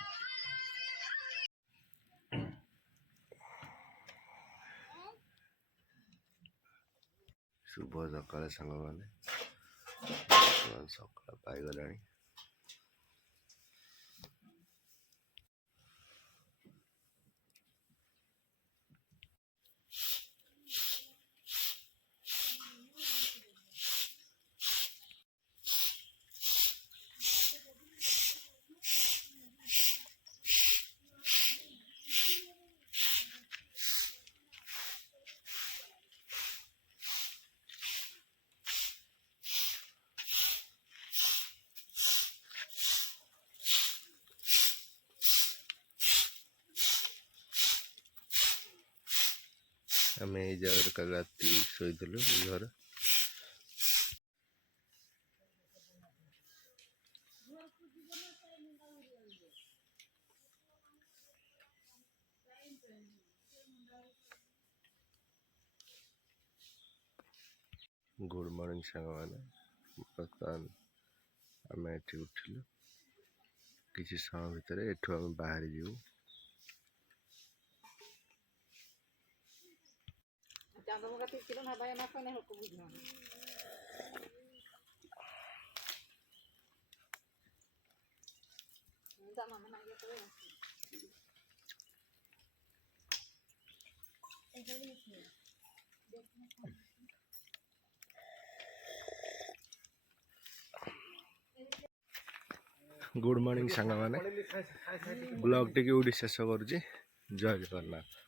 ଶୁଭ ସକାଳ ସାଙ୍ଗମାନେ, ସକାଳ ପାଇଗଲାଣି। ଆମେ ଏଇ ଜାଗାରେ କାଲି ରାତି ଶୋଇଥିଲୁ, ଏଇ ଘର। गुड मॉर्निंग साଙ୍ଗमाने बर्तमान आम एठी उठिलु किसी समय भितर एठू आम बाहरी जीवु गुड मॉर्निंग साङमाने ब्लॉग टी उडी शेष करुछि जय जगन्नाथ।